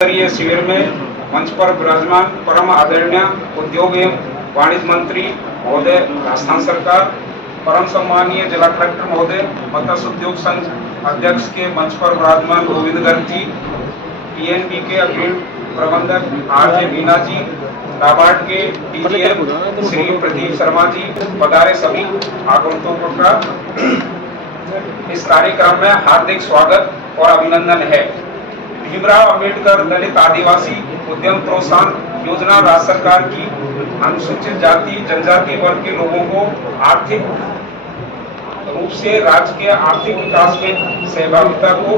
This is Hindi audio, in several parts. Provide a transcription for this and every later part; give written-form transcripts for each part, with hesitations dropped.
स्तरीय शिविर में मंच पर विराजमान परम आदरणीय उद्योग एवं वाणिज्य मंत्री महोदय राजस्थान सरकार, परम सम्मानीय जिला कलेक्टर महोदय, मत्स्य उद्योग संघ अध्यक्ष के मंच पर विराजमान गोविंद गर्ग जी, पीएनबी के अग्रणी प्रबंधक आरजे मीना जी, नाबार्ड के डीजीएम श्री प्रदीप शर्मा जी, पधारे सभी आगंतुकों का इस कार्यक्रम में हार्दिक स्वागत और अभिनंदन है। भीमराव अंबेडकर दलित आदिवासी उद्यम प्रोत्साहन योजना राज्य सरकार की अनुसूचित जाति जनजाति वर्ग के लोगों को आर्थिक रूप से राज्य के आर्थिक विकास में सहभागिता को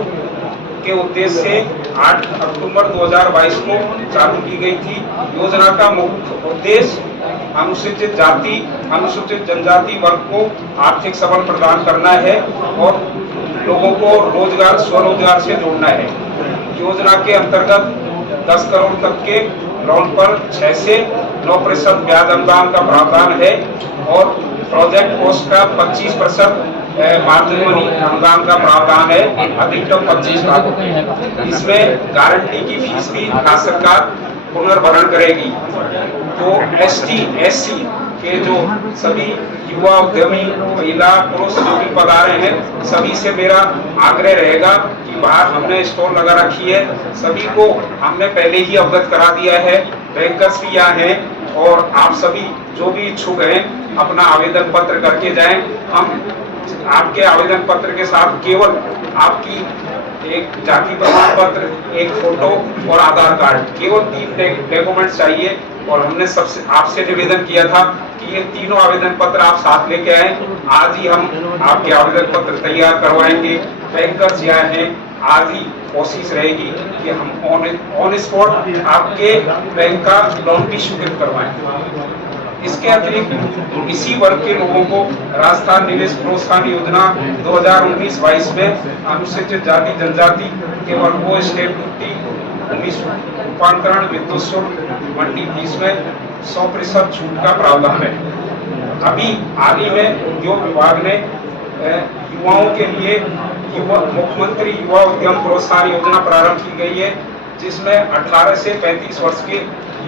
के उद्देश्य से 8 अक्टूबर 2022 को चालू की गई थी। योजना का मुख्य उद्देश्य अनुसूचित जाति अनुसूचित जनजाति वर्ग को आर्थिक सबल प्रदान करना है और लोगों को रोजगार स्वरोजगार से जोड़ना है। योजना के अंतर्गत 10 करोड़ तक के लोन पर 6 से 9% ब्याज अनुदान का प्रावधान है और प्रोजेक्ट कॉस्ट का 25% मार्जिन मनी अनुदान का प्रावधान है, अधिकतम 25 लाख। इसमें गारंटी की फीस भी राज्य सरकार पुनर्भरण करेगी। तो एसटी एससी के जो सभी युवा उद्यमी महिला पुरुष जो भी पधारे हैं, सभी से मेरा आग्रह रहेगा कि बाहर हमने स्टॉल लगा रखी है, सभी को हमने पहले ही अवगत करा दिया है, बैंकर्स भी यहाँ हैं और आप सभी जो भी इच्छुक हैं अपना आवेदन पत्र करके जाएं। हम आपके आवेदन पत्र के साथ केवल आपकी एक जाति प्रमाण पत्र, एक फोटो और आधार कार्ड, केवल 3 डॉक्यूमेंट्स चाहिए और हमने सबसे आपसे निवेदन किया था कि ये तीनों आवेदन पत्र आप साथ लेके आए। आज ही हम आपके आवेदन पत्र तैयार करवाएंगे। बैंकर्स यहाँ हैं, आज ही कोशिश रहेगी कि हम ऑन स्पॉट आपके बैंक का लोन भी स्वीकृत करवाएं। इसके अतिरिक्त इसी वर्ग के लोगों को राजस्थान निवेश प्रोत्साहन योजना 2019-22 में अनुसूचित जाति जनजाति के वर्ग को स्टेट ड्यूटी, भूमि रूपांतरण, विद्युत शुल्क, मंडी फीस में 100% छूट का प्रावधान है। अभी हाल ही में उद्योग विभाग ने युवाओं के लिए मुख्यमंत्री युवा उद्यम प्रोत्साहन योजना प्रारंभ की गई है, जिसमें 18 से 35 वर्ष के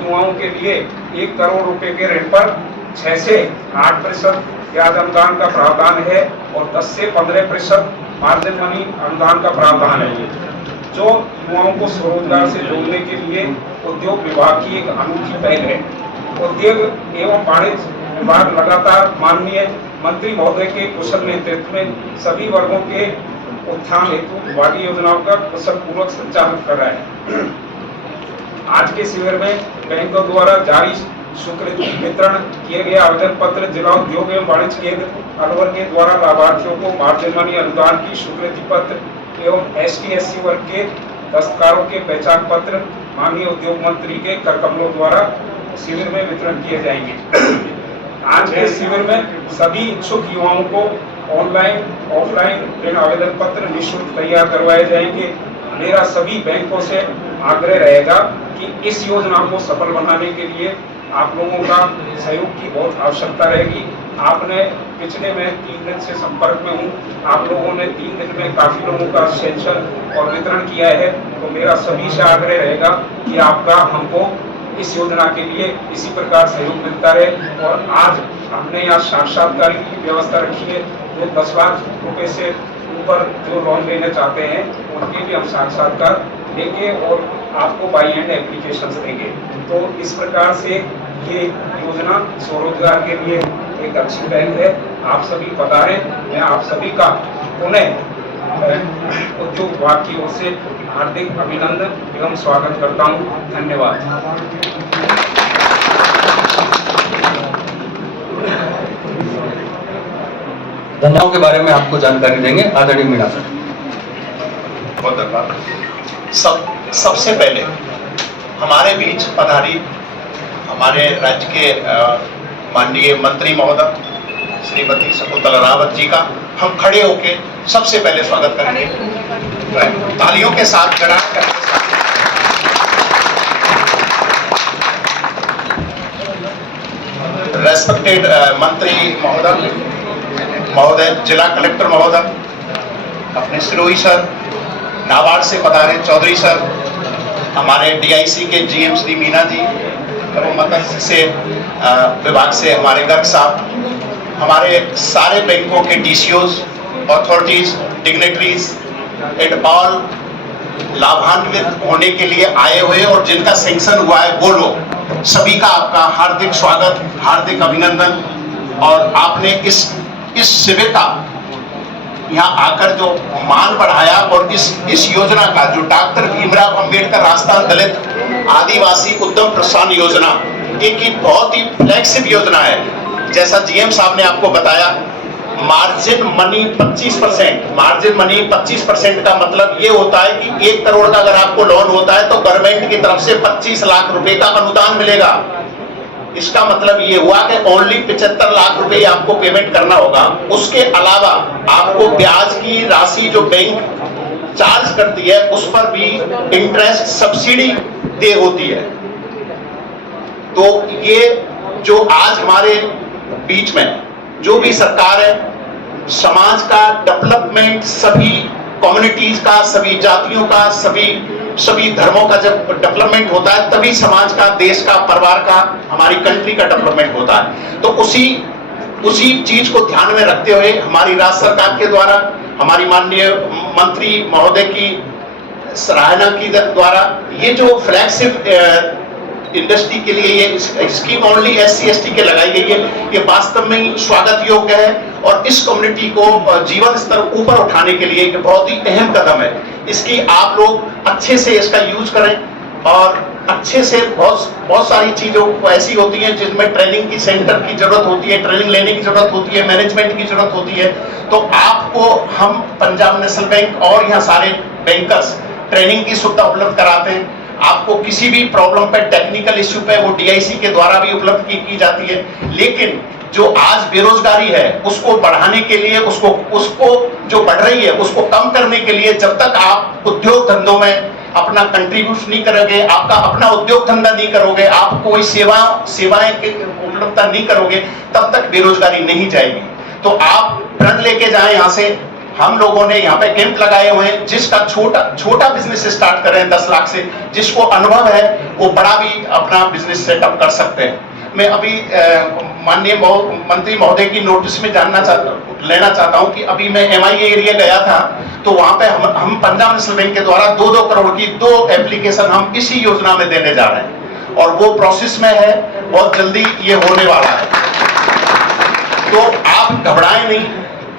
युवाओं के लिए 1 करोड़ रुपए के ऋण पर 6 से 8% ब्याज अनुदान का प्रावधान है और 10 से 15% मार्जिन मनी अनुदान का प्रावधान है, जो युवाओं को स्वरोजगार से जोड़ने के लिए उद्योग विभाग की एक अनूठी पहल है। उद्योग एवं वाणिज्य विभाग लगातार माननीय मंत्री महोदय के कुशल नेतृत्व में सभी वर्गों के उत्थान हेतु विभागीय योजनाओं का कुशल पूर्वक संचालन कर रहा है। आज के शिविर में बैंकों द्वारा जारी स्वीकृति वितरण किए गए आवेदन पत्र, जिला उद्योग एवं वाणिज्य केंद्र अलवर के द्वारा लाभार्थियों को मार्जिन मनी अनुदान की स्वीकृति पत्र एवं ST/SC वर्ग के दस्तकारों के पहचान पत्र माननीय उद्योग मंत्री के करकमलों द्वारा शिविर में वितरण किए जाएंगे। आज के शिविर में सभी इच्छुक युवाओं को ऑनलाइन ऑफलाइन ऋण आवेदन पत्र निःशुल्क तैयार करवाए जाएंगे। मेरा सभी बैंकों से आग्रह रहेगा कि इस योजना को सफल बनाने के लिए आप लोगों का सहयोग की बहुत आवश्यकता रहेगी। आपने पिछले में 3 दिन से संपर्क में हूँ, आप लोगों ने 3 दिन में काफी लोगों का सेंशन और वितरण किया है, तो मेरा सभी से आग्रह रहेगा कि आपका हमको इस योजना के लिए इसी प्रकार सहयोग मिलता रहे। और आज हमने यहाँ साक्षात्कार की व्यवस्था रखी है, जो 10 लाख रुपए से ऊपर जो लोन लेना चाहते हैं उनके भी हम साक्षात्कार देंगे और आपको बाई हैंड एप्लीकेशंस देंगे। तो इस प्रकार से ये योजना स्वरोजगार के लिए एक अच्छी पहल है। आप सभी पधारें। मैं आप सभी का पुनः उद्योग विभाग की ओर से हार्दिक अभिनंदन एवं स्वागत करता हूँ। धन्यवाद। धन्यवाद के बारे में आपको जानकारी देंगे आदरणीय मीणा सर। बहुत धन्यवाद। सबसे पहले हमारे बीच पधारी हमारे राज्य के माननीय मंत्री महोदय श्रीमती शकुंतला रावत जी का हम खड़े होके सबसे पहले स्वागत करेंगे, तालियों के साथ गड़गड़ाहट करके। रेस्पेक्टेड मंत्री महोदय, जिला कलेक्टर महोदय, अपने सिरोही सर, नाबार्ड से पधारे चौधरी सर, हमारे डीआईसी के जीएम श्री मीना जी, एवं मत्स्य से विभाग से हमारे गर्ग साहब, हमारे सारे बैंकों के डीसीओज, अथॉरिटीज, डिग्नेटरीज एंड ऑल लाभान्वित होने के लिए आए हुए और जिनका सैंक्शन हुआ है वो लोग, सभी का आपका हार्दिक स्वागत, हार्दिक अभिनंदन। और आपने इस शिविर का यहाँ आकर जो मान बढ़ाया और इस योजना का जो डॉक्टर भीमराव अंबेडकर राजस्थान दलित आदिवासी उद्यम प्रोत्साहन योजना, एक बहुत ही फ्लैगशिप योजना है। जैसा जीएम साहब ने आपको बताया, मार्जिन मनी 25%, मार्जिन मनी 25% का मतलब ये होता है कि 1 करोड़ का अगर आपको लोन होता है तो गवर्नमेंट की तरफ से 25 लाख रुपए का अनुदान मिलेगा। इसका मतलब ये हुआ कि ओनली 75 लाख रुपए आपको पेमेंट करना होगा। उसके अलावा आपको ब्याज की राशि जो बैंक चार्ज करती है उस पर भी इंटरेस्ट सब्सिडी दे होती है। तो ये जो आज हमारे बीच में जो भी सरकार है, समाज का डेवलपमेंट, सभी कम्युनिटीज का, सभी जातियों का, सभी धर्मों का जब डेवलपमेंट होता है तभी समाज का, देश का, परिवार का, हमारी कंट्री का डेवलपमेंट होता है। तो उसी चीज को ध्यान में रखते हुए हमारी राज्य सरकार के द्वारा, हमारी माननीय मंत्री महोदय की सराहना की द्वारा ये जो फ्लैगशिप इंडस्ट्री के लिए ये स्कीम ओनली SC/ST के लगाई गई है, ये वास्तव में ही स्वागत योग्य है और इस कम्युनिटी को जीवन स्तर ऊपर उठाने के लिए एक बहुत ही अहम कदम है। इसकी आप लोग अच्छे से इसका यूज करें और अच्छे से बहुत सारी चीजों ऐसी होती हैं जिसमें ट्रेनिंग की सेंटर की जरूरत होती है, ट्रेनिंग लेने की जरूरत होती है, मैनेजमेंट की जरूरत होती है। तो आपको हम पंजाब नेशनल बैंक और यहाँ सारे बैंकर्स ट्रेनिंग की सुविधा उपलब्ध कराते हैं। आपको किसी भी प्रॉब्लम पे, टेक्निकल इश्यू पे वो डीआईसी के द्वारा भी उपलब्ध की जाती है। लेकिन जो आज बेरोजगारी है उसको बढ़ाने के लिए, उसको जो बढ़ रही है उसको कम करने के लिए, जब तक आप उद्योग धंधों में अपना कंट्रीब्यूट नहीं करोगे, आपका अपना उद्योग धंधा नहीं करोगे, आप कोई सेवाएं की उपलब्धता नहीं करोगे, तब तक बेरोजगारी नहीं जाएगी। तो आप प्रण लेके जाएं यहाँ से। हम लोगों ने यहाँ पे कैंप लगाए हुए हैं, जिसका छोटा बिजनेस स्टार्ट कर रहे हैं 10 लाख से, जिसको अनुभव है वो बड़ा भी अपना बिजनेस सेटअप कर सकते हैं। मैं अभी माननीय मंत्री महोदय की नोटिस में लेना चाहता हूं कि अभी मैं MIA एरिया गया था, तो वहां पे हम पंजाब नेशनल बैंक के द्वारा 2-2 करोड़ की 2 एप्लीकेशन हम इसी योजना में देने जा रहे हैं और वो प्रोसेस में है, बहुत जल्दी ये होने वाला है। तो आप घबराएं नहीं,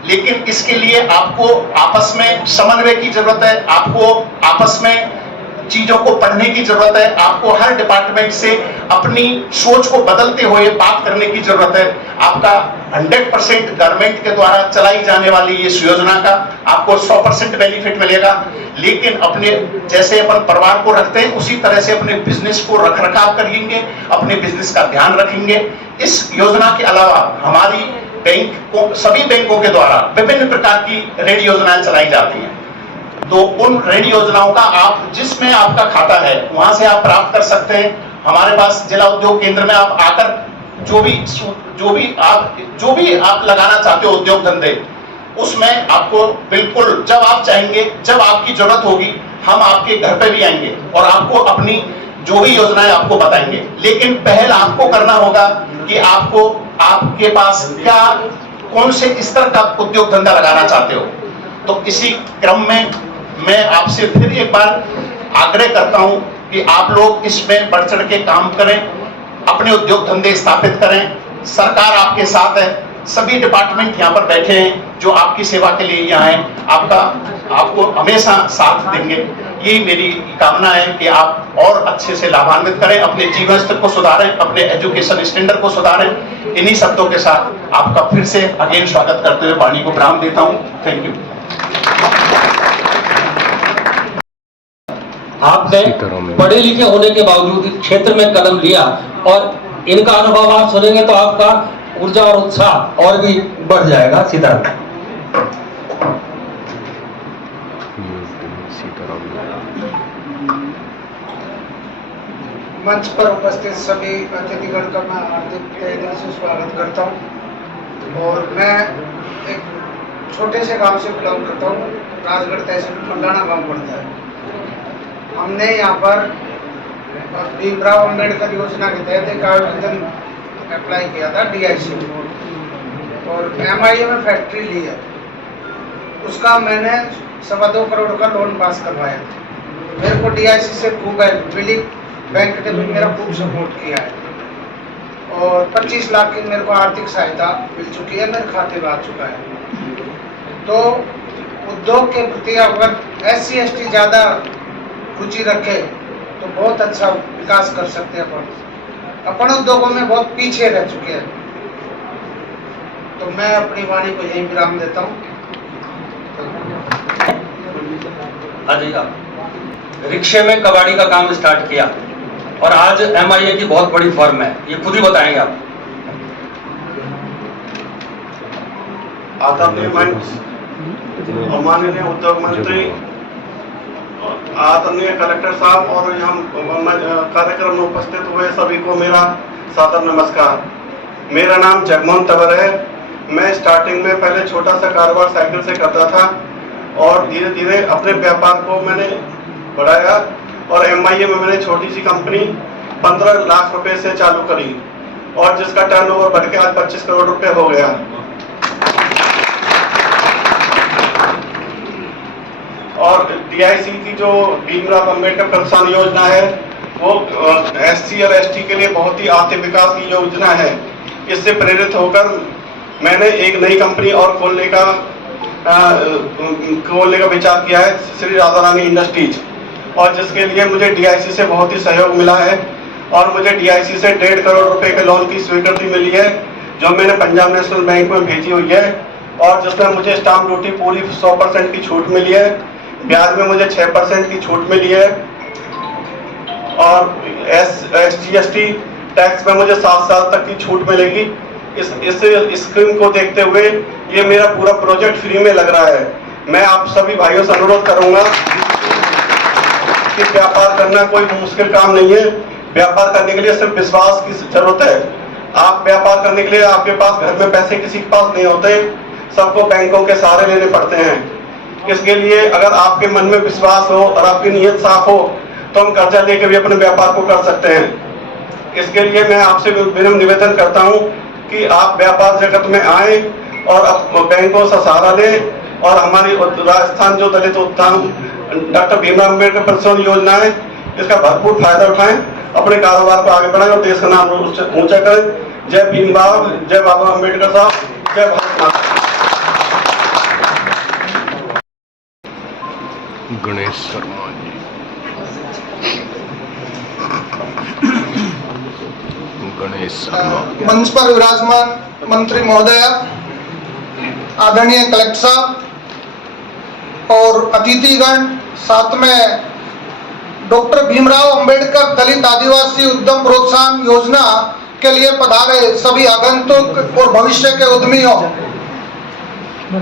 लेकिन इसके लिए आपको आपस में समन्वय की जरूरत है, आपको आपस में चीजों को पढ़ने की जरूरत है, आपको हर डिपार्टमेंट से अपनी सोच को बदलते हुए बात करने की जरूरत है। आपका 100% गवर्नमेंट के द्वारा चलाई जाने वाली इस योजना का आपको 100% बेनिफिट मिलेगा। लेकिन अपने जैसे अपन परिवार को रखते हैं उसी तरह से अपने बिजनेस को रखरखाव करेंगे, अपने बिजनेस का ध्यान रखेंगे। इस योजना के अलावा हमारी सभी बैंकों के द्वारा विभिन्न प्रकार की ऋण योजनाएं चलाई जाती हैं। तो उन ऋण योजनाओं का आप जिसमें आपका खाता है वहां से आप प्राप्त कर सकते हैं। हमारे पास जिला उद्योग केंद्र में आप आकर जो भी आप लगाना चाहते हो उद्योग धंधे, उसमें आपको बिल्कुल जब आप चाहेंगे, जब आपकी जरूरत होगी, हम आपके घर पे भी आएंगे और आपको अपनी जो भी योजनाएं आपको बताएंगे। लेकिन पहल आपको करना होगा कि आपके पास कौन से स्तर का उद्योग धंधा लगाना चाहते हो। तो इसी क्रम में मैं आपसे फिर एक बार आग्रह करता हूं कि आप लोग इसमें बढ़ चढ़ के काम करें, अपने उद्योग धंधे स्थापित करें। सरकार आपके साथ है, सभी डिपार्टमेंट यहाँ पर बैठे हैं जो आपकी सेवा के लिए यहाँ हैं, आपको हमेशा साथ देंगे। यही मेरी कामना है कि आप और अच्छे से लाभान्वित करें, अपने जीवन स्तर को सुधारें, अपने एजुकेशन स्टैंडर्ड को सुधारें। इन्हीं शब्दों के साथ आपका फिर से अगेन स्वागत करते हुए वाणी को विराम देता हूं। Thank you. आपने पढ़े लिखे होने के बावजूद इस क्षेत्र में कदम लिया और इनका अनुभव आप सुनेंगे तो आपका ऊर्जा और उत्साह और भी बढ़ जाएगा। सिद्धार्थ। मंच पर उपस्थित सभी अतिथिगण का मैं हार्दिक तहे दिल से स्वागत करता हूं। और मैं एक छोटे से गांव से बिलोंग करता हूं, राजगढ़ तहसील फल्लाना गांव पड़ता है। हमने यहाँ पर भीमराव अंबेडकर योजना के तहत एक आवेदन अप्लाई किया था DIC और MIA में फैक्ट्री ली है। उसका मैंने 2.25 करोड़ का लोन पास करवाया था। मेरे को DIC से खूब हेल्प मिली, बैंक ने भी मेरा खूब सपोर्ट किया है और 25 लाख की मेरे को आर्थिक सहायता मिल चुकी है, मेरे खाते में आ चुका है। तो उद्योग के प्रति अगर SC ST ज़्यादा रुचि रखे तो बहुत अच्छा विकास कर सकते हैं। अपन उद्योगों में बहुत पीछे रह चुके हैं। तो मैं अपनी वाणी को यही विराम देता हूँ। रिक्शे में कबाड़ी का काम स्टार्ट किया और आज MIA की बहुत बड़ी फर्म है, ये खुद ही बताएंगे आप। आदरणीय मंच और माननीय उद्योग मंत्री, आदरणीय कलेक्टर साहब और यहाँ कार्यक्रम में उपस्थित हुए सभी को मेरा सादर नमस्कार। मेरा नाम जगमोहन तंवर है। मैं स्टार्टिंग में पहले छोटा सा कारोबार साइकिल से करता था और धीरे धीरे अपने व्यापार को मैंने बढ़ाया और MIA में मैंने छोटी सी कंपनी 15 लाख रुपए से चालू करी और जिसका टर्नओवर बढ़ के आज 25 करोड़ रुपए हो गया। और DIC की जो भीमराव अंबेडकर प्रोत्साहन योजना है वो SC और ST के लिए बहुत ही आर्थिक विकास की योजना है। इससे प्रेरित होकर मैंने एक नई कंपनी और खोलने का विचार किया है, श्री राधा रानी इंडस्ट्रीज, और जिसके लिए मुझे DIC से बहुत ही सहयोग मिला है और मुझे DIC से 1.5 करोड़ रुपए के लोन की स्वीकृति मिली है जो मैंने पंजाब नेशनल बैंक में भेजी हुई है और जिसमें मुझे स्टाम्प ड्यूटी पूरी 100% की छूट मिली है, ब्याज में मुझे 6% की छूट मिली है और SC ST टैक्स में मुझे 7 साल तक की छूट मिलेगी। इस स्कीम को देखते हुए ये मेरा पूरा प्रोजेक्ट फ्री में लग रहा है। मैं आप सभी भाइयों से अनुरोध करूंगा कि व्यापार करना कोई मुश्किल काम नहीं है। व्यापार करने के लिए सिर्फ विश्वास की जरूरत है। आप व्यापार करने के लिए आपके पास घर में पैसे किसी के पास नहीं होते, सबको बैंकों के सहारे लेने पड़ते हैं। इसके लिए अगर आपके मन में विश्वास हो और आपकी नीयत साफ हो तो हम कर्जा लेकर भी अपने व्यापार को कर सकते हैं। इसके लिए मैं आपसे विनम्र निवेदन करता हूं कि आप व्यापार जगत में आए और बैंकों से सहारा लें और हमारी राजस्थान जो दलित उत्थान डॉक्टर भीमराव अम्बेडकर प्रोत्साहन योजना है इसका भरपूर फायदा उठाएं, अपने कारोबार को आगे बढ़ाएं और देश का नाम ऊंचा करें। जय भीमराव, जय बाबा अम्बेडकर साहब, जय भारत माता। गणेश शर्मा जी। गणेश शर्मा। मंच पर विराजमान मंत्री महोदय, आदरणीय कलेक्टर साहब और अतिथिगण, साथ में डॉक्टर भीमराव अंबेडकर दलित आदिवासी उद्यम प्रोत्साहन योजना के लिए पधारे सभी आगंतुक और भविष्य के उद्यमियों।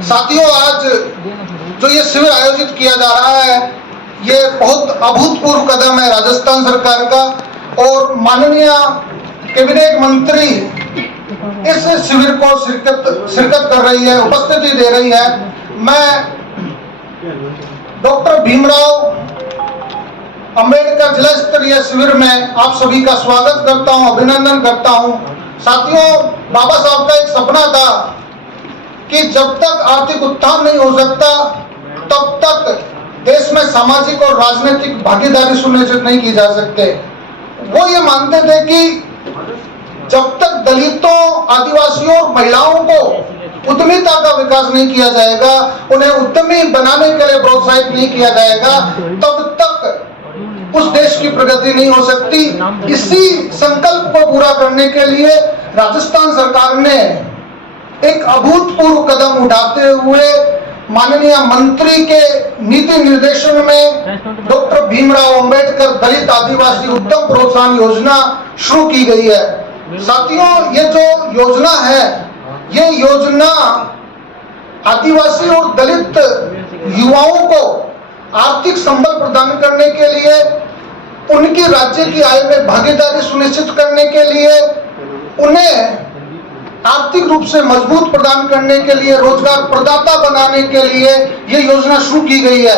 साथियों, आज जो ये शिविर आयोजित किया जा रहा है ये बहुत अभूतपूर्व कदम है राजस्थान सरकार का और माननीय कैबिनेट मंत्री इस शिविर को शिरकत कर रही है, उपस्थिति दे रही है। मैं डॉक्टर भीमराव अंबेडकर जिला स्तरीय शिविर में आप सभी का स्वागत करता हूं, अभिनंदन करता हूं। साथियों, बाबा साहब का एक सपना था कि जब तक आर्थिक उत्थान नहीं हो सकता तब तक देश में सामाजिक और राजनीतिक भागीदारी सुनिश्चित नहीं की जा सकते। वो ये मानते थे कि जब तक दलितों, आदिवासियों और महिलाओं को उद्यमिता का विकास नहीं किया जाएगा, उन्हें उद्यमी बनाने के लिए प्रोत्साहित नहीं किया जाएगा, तब तक उस देश की प्रगति नहीं हो सकती। इसी संकल्प को पूरा करने के लिए राजस्थान सरकार ने एक अभूतपूर्व कदम उठाते हुए माननीय मंत्री के नीति निर्देशन में डॉक्टर भीमराव अंबेडकर दलित आदिवासी उद्यम प्रोत्साहन योजना शुरू की गई है। साथियों, ये जो योजना है ये योजना आदिवासी और दलित युवाओं को आर्थिक संबल प्रदान करने के लिए, उनकी राज्य की आय में भागीदारी सुनिश्चित करने के लिए, उन्हें आर्थिक रूप से मजबूत प्रदान करने के लिए, रोजगार प्रदाता बनाने के लिए ये योजना शुरू की गई है।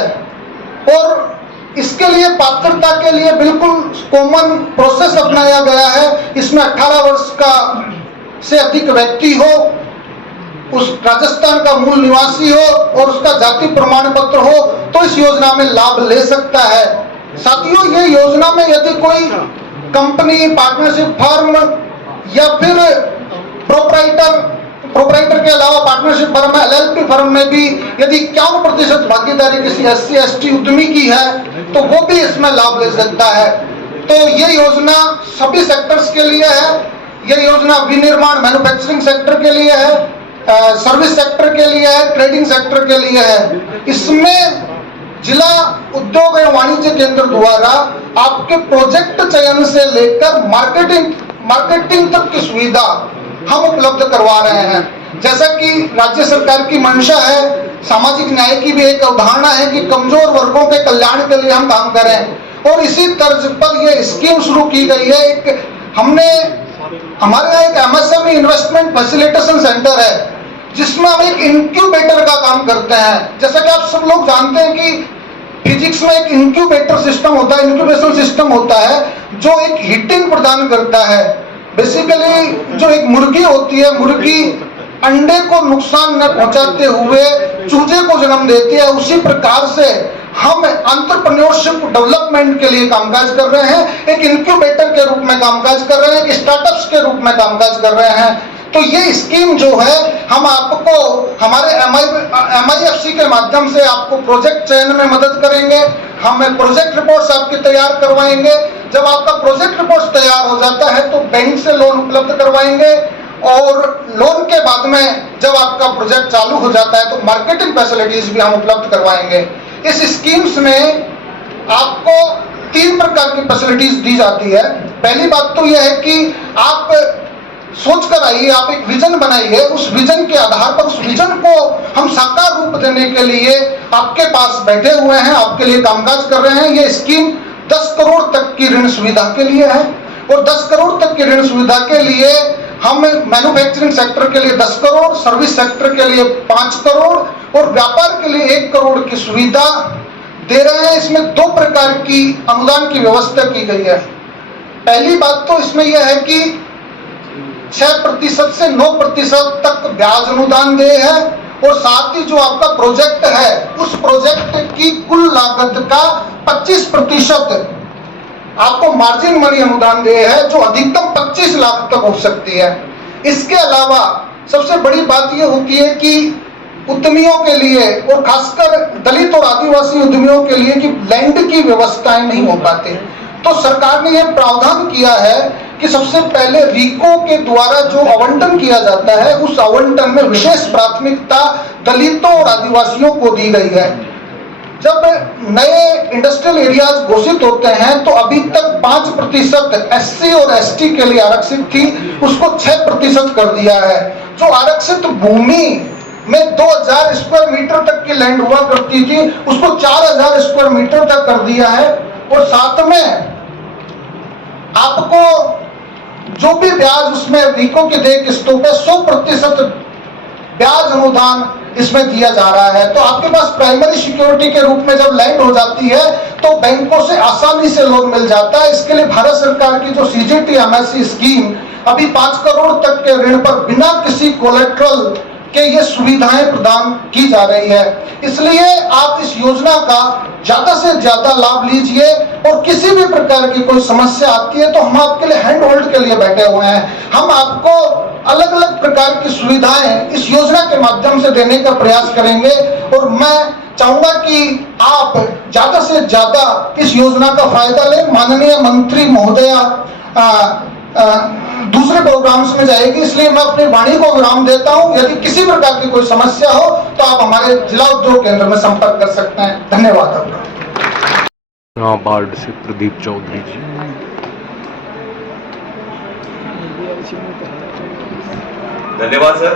और इसके लिए पात्रता के लिए बिल्कुल कॉमन प्रोसेस अपनाया गया है। इसमें 18 वर्ष का से अधिक व्यक्ति हो, उस राजस्थान का मूल निवासी हो और उसका जाति प्रमाण पत्र हो तो इस योजना में लाभ ले सकता है। साथियों, ये योजना में यदि कोई कंपनी, पार्टनरशिप फर्म या फिर प्रोपराइटर के अलावा पार्टनरशिप फर्म, LLP फर्म में भी यदि 51% भागीदारी किसी SC/ST उद्यमी की है तो वो भी इसमें लाभ ले सकता है। तो ये योजना सभी सेक्टर्स के लिए है। ये योजना विनिर्माण, मैन्युफैक्चरिंग सेक्टर के लिए है, सर्विस सेक्टर के लिए है, ट्रेडिंग सेक्टर के लिए है। इसमें जिला उद्योग एवं वाणिज्य केंद्र द्वारा आपके प्रोजेक्ट चयन से लेकर मार्केटिंग तक की सुविधा हम उपलब्ध करवा रहे हैं। जैसा कि राज्य सरकार की मंशा है, सामाजिक न्याय की भी एक अवधारणा है कि कमजोर वर्गों के कल्याण के लिए हम काम करें, और इसी तर्ज पर यह स्कीम शुरू की गई है। हमारे यहाँ एक MSME इन्वेस्टमेंट फैसिलिटेशन सेंटर है जिसमें हम एक इंक्यूबेटर का काम करते हैं। जैसा कि आप सब लोग जानते हैं कि फिजिक्स में एक इंक्यूबेटर सिस्टम होता है, इंक्यूबेशन सिस्टम होता है जो एक हीटिंग प्रदान करता है। बेसिकली जो एक मुर्गी होती है, मुर्गी अंडे को नुकसान न पहुंचाते हुए चूजे को जन्म देती है, उसी प्रकार से हम एंटरप्रेन्योरशिप डेवलपमेंट के लिए कामकाज कर रहे हैं। एक इंक्यूबेटर के रूप में कामकाज कर रहे हैं, एक स्टार्टअप्स के रूप में कामकाज कर रहे हैं। तो ये स्कीम जो है हम आपको हमारे MIFC के माध्यम से आपको प्रोजेक्ट चयन में मदद करेंगे। हम प्रोजेक्ट रिपोर्ट्स आपकी तैयार करवाएंगे। जब आपका प्रोजेक्ट रिपोर्ट्स तैयार हो जाता है तो बैंक से लोन उपलब्ध करवाएंगे, और लोन के बाद में जब आपका प्रोजेक्ट चालू हो जाता है तो मार्केटिंग फैसिलिटीज भी हम उपलब्ध करवाएंगे। इस स्कीम्स में आपको 3 प्रकार की फैसिलिटीज दी जाती है। पहली बात तो यह है कि आप सोच कर आइए, आप एक विजन बनाइए, उस विजन के आधार पर उस विजन को हम साकार रूप देने के लिए आपके पास बैठे हुए हैं, आपके लिए कामकाज कर रहे हैं। ये स्कीम 10 करोड़ तक की ऋण सुविधा के लिए है, और 10 करोड़ तक की ऋण सुविधा के लिए हम मैन्युफैक्चरिंग सेक्टर के लिए 10 करोड़, सर्विस सेक्टर के लिए 5 करोड़ और व्यापार के लिए 1 करोड़ की सुविधा दे रहे हैं। इसमें 2 प्रकार की अनुदान की व्यवस्था की गई है। पहली बात तो इसमें यह है कि 6% से 9% तक ब्याज अनुदान दे है, और साथ ही जो आपका प्रोजेक्ट है उस प्रोजेक्ट की कुल लागत का 25% आपको मार्जिन मनी अनुदान दे है, जो अधिकतम 25 लाख तक हो सकती है। इसके अलावा सबसे बड़ी बात यह होती है कि उद्यमियों के लिए, और खासकर दलित और आदिवासी उद्यमियों के लिए, कि लैंड की व्यवस्थाएं नहीं हो पाती। तो सरकार ने यह प्रावधान किया है कि सबसे पहले रीको के द्वारा जो आवंटन किया जाता है उस आवंटन में विशेष प्राथमिकता दलितों और आदिवासियों को दी गई है। जब नए इंडस्ट्रियल एरियाज घोषित होते हैं तो अभी तक 5% SC और ST के लिए आरक्षित थी, उसको 6% कर दिया है। जो आरक्षित भूमि में 2000 स्क्वायर मीटर तक की लैंड हुआ करती थी उसको 4000 स्क्वायर मीटर तक कर दिया है, और साथ में आपको जो भी ब्याज उसमें रीको की देय किस्तों पे 100% ब्याज अनुदान इसमें दिया जा रहा है। तो आपके पास प्राइमरी सिक्योरिटी के रूप में जब लैंड हो जाती है तो बैंकों से आसानी से लोन मिल जाता है। इसके लिए भारत सरकार की जो CGT MSE स्कीम अभी 5 करोड़ तक के ऋण पर बिना किसी कोलेट्रल के ये सुविधाएं प्रदान की जा रही है। इसलिए आप इस योजना का ज्यादा से ज्यादा लाभ लीजिए, और किसी भी प्रकार की कोई समस्या आती है तो हम आपके लिए हैंड होल्ड के लिए बैठे हुए हैं। हम आपको अलग अलग प्रकार की सुविधाएं इस योजना के माध्यम से देने का प्रयास करेंगे, और मैं चाहूंगा कि आप ज्यादा से ज्यादा इस योजना का फायदा लें। माननीय मंत्री महोदया दूसरे प्रोग्राम्स में जाएगी, इसलिए मैं अपनी वाणी को विराम देता हूं। यदि किसी प्रकार की कोई समस्या हो तो आप हमारे जिला उद्योग केंद्र में संपर्क कर सकते हैं। धन्यवाद आपका। नाबार्ड से प्रदीप चौधरी जी। धन्यवाद सर।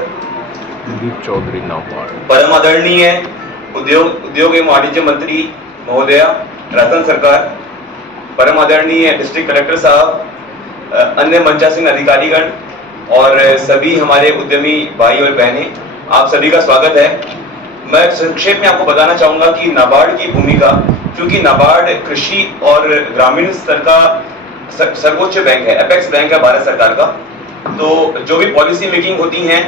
प्रदीप चौधरी नाबार्ड। परम आदरणीय उद्योग एवं वाणिज्य मंत्री महोदया, राजस्थान सरकार, परम आदरणीय डिस्ट्रिक्ट कलेक्टर साहब, अन्य मंचासीन अधिकारीगण और सभी हमारे उद्यमी भाई और बहनें, आप सभी का स्वागत है। मैं संक्षेप में आपको बताना चाहूंगा कि नाबार्ड की भूमिका क्योंकि नाबार्ड कृषि और ग्रामीण स्तर का सर्वोच्च बैंक है, एपेक्स बैंक है भारत सरकार का। तो जो भी पॉलिसी मेकिंग होती हैं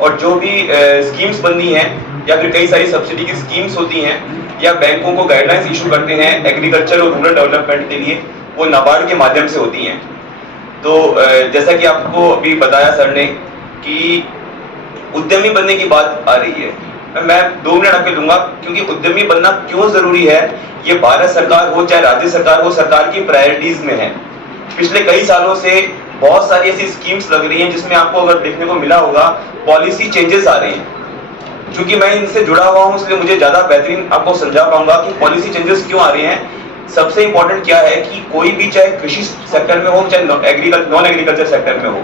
और जो भी स्कीम्स बनती हैं या फिर कई सारी सब्सिडी की स्कीम्स होती हैं या बैंकों को गाइडलाइंस इशू करते हैं एग्रीकल्चर और रूरल डेवलपमेंट के लिए, वो नाबार्ड के माध्यम से होती हैं। तो जैसा कि आपको अभी बताया सर ने कि उद्यमी बनने की बात आ रही है, मैं 2 मिनट आपके दूंगा, क्योंकि उद्यमी बनना क्यों जरूरी है ये भारत सरकार हो चाहे राज्य सरकार हो, सरकार की प्रायोरिटीज में है। पिछले कई सालों से बहुत सारी ऐसी स्कीम्स लग रही हैं जिसमें आपको अगर देखने को मिला होगा पॉलिसी चेंजेस आ रहे हैं। क्योंकि मैं इनसे जुड़ा हुआ हूं इसलिए मुझे ज्यादा बेहतरीन आपको समझा पाऊंगा कि पॉलिसी चेंजेस क्यों आ रहे हैं। सबसे इंपॉर्टेंट क्या है कि कोई भी चाहे कृषि सेक्टर में हो चाहे नॉन एग्रीकल्चर सेक्टर में हो,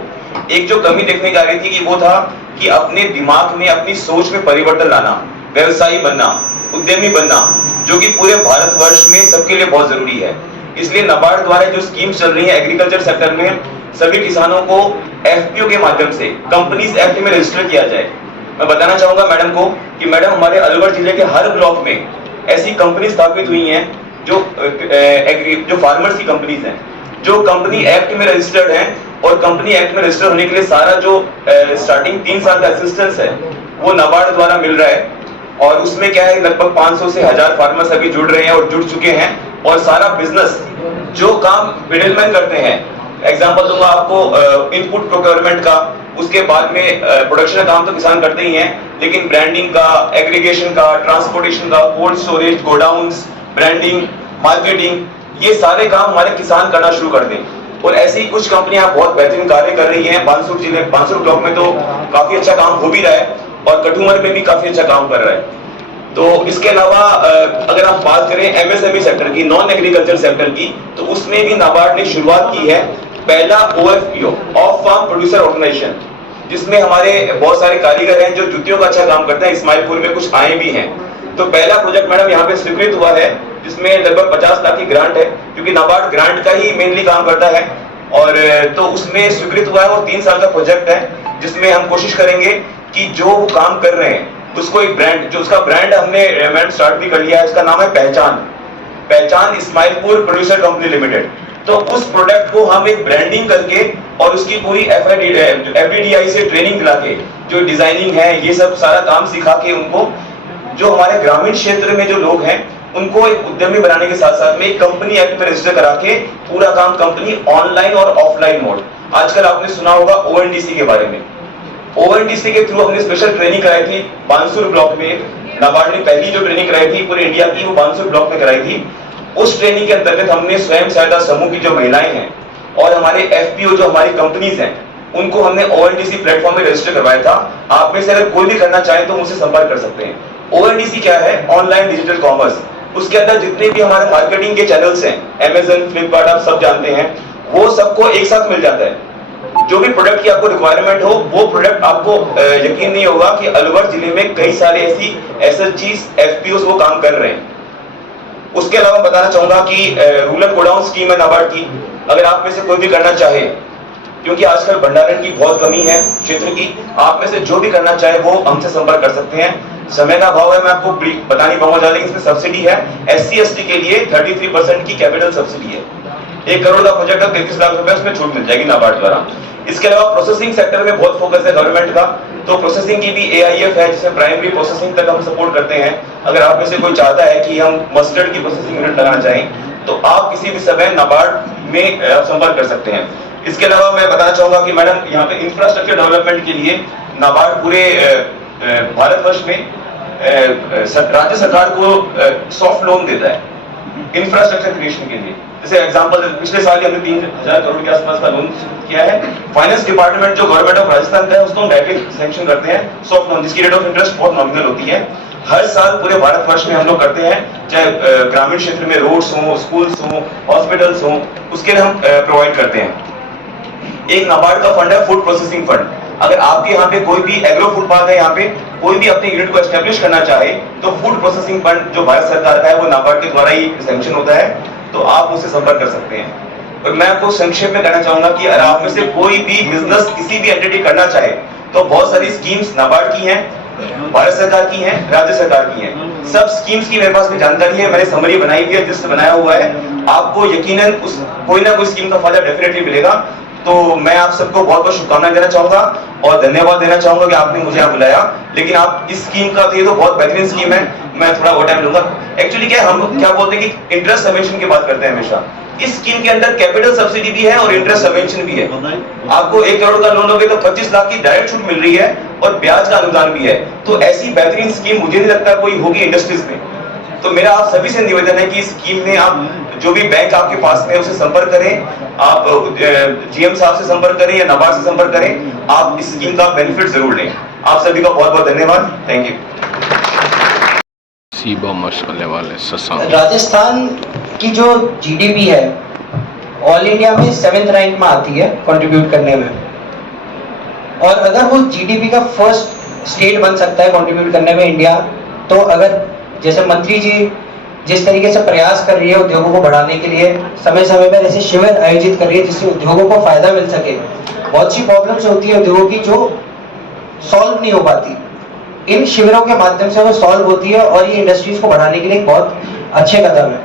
एक जो कमी देखने को आ रही थी कि वो था कि अपने दिमाग में अपनी सोच में परिवर्तन लाना, व्यवसायी बनना, उद्यमी बनना, जो कि पूरे भारतवर्ष में सबके लिए बहुत जरूरी है। इसलिए नाबार्ड द्वारा जो स्कीम्स चल रही है एग्रीकल्चर सेक्टर में, सभी किसानों को एफपीओ के माध्यम से कंपनीज एक्ट में रजिस्टर किया जाए। मैं बताना चाहूंगा मैडम को कि मैडम हमारे अलवर जिले के हर ब्लॉक में ऐसी कंपनी स्थापित हुई हैं जो फार्मर्स की कंपनीज हैं, जो कंपनी एक्ट में रजिस्टर्ड हैं, और कंपनी एक्ट में रजिस्टर होने के लिए सारा जो स्टार्टिंग 3 साल का असिस्टेंस है वो नाबार्ड द्वारा मिल रहा है। और उसमें क्या है, लगभग 500 से 1000 फार्मर्स अभी जुड़ रहे हैं और जुड़ चुके हैं। और सारा बिजनेस जो काम मिडिलमैन करते हैं, एग्जांपल दूंगा आपको इनपुट प्रोक्योरमेंट का, उसके बाद में प्रोडक्शन का काम तो किसान करते ही हैं, लेकिन ब्रांडिंग का, एग्रीगेशन का, ट्रांसपोर्टेशन का, cold storage, godowns, branding, marketing, ये सारे काम हमारे किसान करना शुरू कर दें। और ऐसी कुछ कंपनियां बहुत बेहतरीन कार्य कर रही हैं। बानसूर जिले, बानसूर ब्लॉक में तो काफी अच्छा काम हो भी रहा है और कठुमर में भी काफी अच्छा काम कर रहा है। तो इसके अलावा अगर आप बात करें एमएसएमई सेक्टर की, नॉन एग्रीकल्चर सेक्टर की, तो उसमें भी नाबार्ड ने शुरुआत की है पहला OFPO, of farm producer organisation, जिसमें हमारे बहुत सारे कारीगर हैं जो जूतियों का अच्छा काम करते हैं। इस्माइलपुर में कुछ आए भी हैं। तो पहला प्रोजेक्ट मैडम यहाँ पे स्वीकृत हुआ है, जिसमें लगभग 50 लाख की ग्रांट है, क्योंकि नाबार्ड ग्रांट का ही मेनली काम करता है। और तो उसमें स्वीकृत हुआ है और 3 साल का प्रोजेक्ट है, जिसमें हम कोशिश करेंगे कि जो काम कर रहे हैं उसको एक ब्रांड, जो उसका ब्रांड हमने मैडम स्टार्ट भी कर लिया है, उसका नाम है पहचान इस्माइलपुर प्रोड्यूसर कंपनी लिमिटेड। तो उस प्रोडक्ट को हम एक ब्रांडिंग करके और उसकी पूरी FDDI से ट्रेनिंग दिला के, जो डिजाइनिंग है, ये सब सारा काम सिखा के उनको, जो हमारे ग्रामीण क्षेत्र में जो लोग हैं उनको एक उद्यमी बनाने के साथ साथ में एक कंपनी एक्ट में रजिस्टर करा के पूरा काम कंपनी ऑनलाइन और ऑफलाइन मोड। आजकल आपने सुना होगा ONDC के बारे में। ONDC के थ्रू हमने स्पेशल ट्रेनिंग कराई थी बानसूर ब्लॉक में। नाबार्ड ने पहली जो ट्रेनिंग कराई थी पूरे इंडिया की, वो बानसूर ब्लॉक में कराई थी। उस ट्रेनिंग के अंतर्गत हमने स्वयं सहायता समूह की जो महिलाएं हैं और हमारे FPO जो हमारी कंपनीज हैं, उनको हमने ONDC प्लेटफॉर्म में रजिस्टर करवाया था। आप में से अगर कोई भी करना चाहे तो मुझसे संपर्क कर सकते हैं। ONDC क्या है? Online digital commerce. उसके अंदर जितने भी हमारे मार्केटिंग के चैनल्स हैं, Amazon, फ्लिपकार्ट, आप सब जानते हैं, वो सबको एक साथ मिल जाता है। जो भी प्रोडक्ट की आपको रिक्वायरमेंट हो, वो प्रोडक्ट आपको यकीन नहीं होगा कि अलवर जिले में कई सारे ऐसी SHGs, FPOs वो काम कर रहे हैं। उसके अलावा बताना चाहूंगा कि रूरल गोडाउन स्कीम है नाबार्ड की, अगर आप में से कोई भी करना चाहे, क्योंकि आजकल भंडारण की बहुत कमी है क्षेत्र की, आप में से जो भी करना चाहे वो हमसे संपर्क कर सकते हैं। समय का अभाव है, मैं आपको बता नहीं पाऊंगा ज्यादा, इसमें सब्सिडी है। SC/ST के लिए 33% की कैपिटल सब्सिडी है। 1 करोड़ का प्रोजेक्ट है, 33 लाख रुपए उसमें छूट मिल जाएगी नाबार्ड द्वारा। इसके अलावा प्रोसेसिंग सेक्टर में बहुत फोकस है गवर्नमेंट का, तो प्रोसेसिंग की भी AIF है, जिसमें प्राइमरी प्रोसेसिंग तक हम सपोर्ट करते हैं। अगर आप में से कोई चाहता है कि हम मस्टर्ड की प्रोसेसिंग यूनिट लगाना चाहें, तो आप किसी भी समय नाबार्ड में संपर्क कर सकते हैं। इसके अलावा मैं बताना चाहूंगा कि मैडम यहाँ पे इंफ्रास्ट्रक्चर डेवलपमेंट के लिए नाबार्ड पूरे भारतवर्ष में राज्य सरकार को सॉफ्ट लोन देता है इंफ्रास्ट्रक्चर क्रिएशन के लिए। जैसे एग्जांपल, पिछले साल ही हमने 3000 करोड़ के आसपास का लोन किया है। फाइनेंस डिपार्टमेंट जो गवर्नमेंट ऑफ राजस्थान का है, उसको हम डायरेक्टली सैंक्शन करते हैं सॉफ्ट लोन, जिसकी रेट ऑफ इंटरेस्ट बहुत नॉमिनल होती है। हर साल पूरे भारतवर्ष में हम लोग करते हैं, चाहे ग्रामीण क्षेत्र में रोड्स हो, स्कूल्स हो, हॉस्पिटल्स हो, उसके लिए हम प्रोवाइड करते हैं। एक नाबार्ड का फंड है फूड प्रोसेसिंग फंड। अगर आपके यहाँ पे कोई भी एग्रो फूड पार्क है, यहाँ पे कोई भी अपने यूनिट को एस्टेब्लिश करना चाहे, तो फूड प्रोसेसिंग फंड जो भारत सरकार का है वो नाबार्ड के द्वारा ही सैंक्शन होता है, तो आप उससे संपर्क कर सकते हैं। और मैं आपको संक्षेप में कहना चाहूंगा कि अगर आप में से कोई भी बिजनेस किसी भी एंटिटी करना चाहे, तो बहुत सारी स्कीम्स नाबार्ड की हैं, भारत सरकार की हैं, राज्य सरकार की हैं। सब स्कीम्स की मेरे पास में जानकारी है, मैंने समरी बनाई हुई है, लिस्ट बनाया हुआ है। आपको यकीनन उस कोई ना कोई स्कीम का फायदा डेफिनेटली मिलेगा। तो मैं आप सबको बहुत बहुत शुभकामनाएं देना चाहूंगा और धन्यवाद देना चाहूंगा कि आपने मुझे यहाँ बुलाया। लेकिन आप इस स्कीम का ये तो बहुत बेहतरीन स्कीम है, मैं थोड़ा और टाइम लूंगा। एक्चुअली क्या हम क्या बोलते हैं कि इंटरेस्ट सबवेंशन की बात करते हैं हमेशा। इस स्कीम के अंदर कैपिटल सब्सिडी भी है और इंटरेस्ट सबवेंशन भी है। आपको 1 करोड़ का लोन लोगे तो 25 लाख की डायरेक्ट छूट मिल रही है और ब्याज का अनुदान भी है। तो ऐसी बेहतरीन स्कीम मुझे नहीं लगता कोई होगी इंडस्ट्रीज में। तो मेरा आप सभी से निवेदन है कि इस स्कीम में आप जो भी बैंक आपके पास में उसे संपर्क करें, आप जीएम साहब से संपर्क करें या नाबार्ड से संपर्क करें, आप इस स्कीम का बेनिफिट जरूर लें। आप सभी का बहुत बहुत धन्यवाद। Thank you. सीबा मसाले वाले शशांक। राजस्थान की जो जीडीपी है ऑल इंडिया में 7th रैंक में आती है कंट्रीब्यूट करने में। और अगर वो जीडीपी का फर्स्ट स्टेट बन सकता है कंट्रीब्यूट करने में इंडिया, तो अगर जैसे मंत्री जी जिस तरीके से प्रयास कर रही है उद्योगों को बढ़ाने के लिए, समय समय पर ऐसे शिविर आयोजित कर रही है जिससे उद्योगों को फायदा मिल सके। बहुत सी प्रॉब्लम्स होती है उद्योगों की जो सॉल्व नहीं हो पाती, इन शिविरों के माध्यम से वो सॉल्व होती है और ये इंडस्ट्रीज को बढ़ाने के लिए एक बहुत अच्छे कदम है।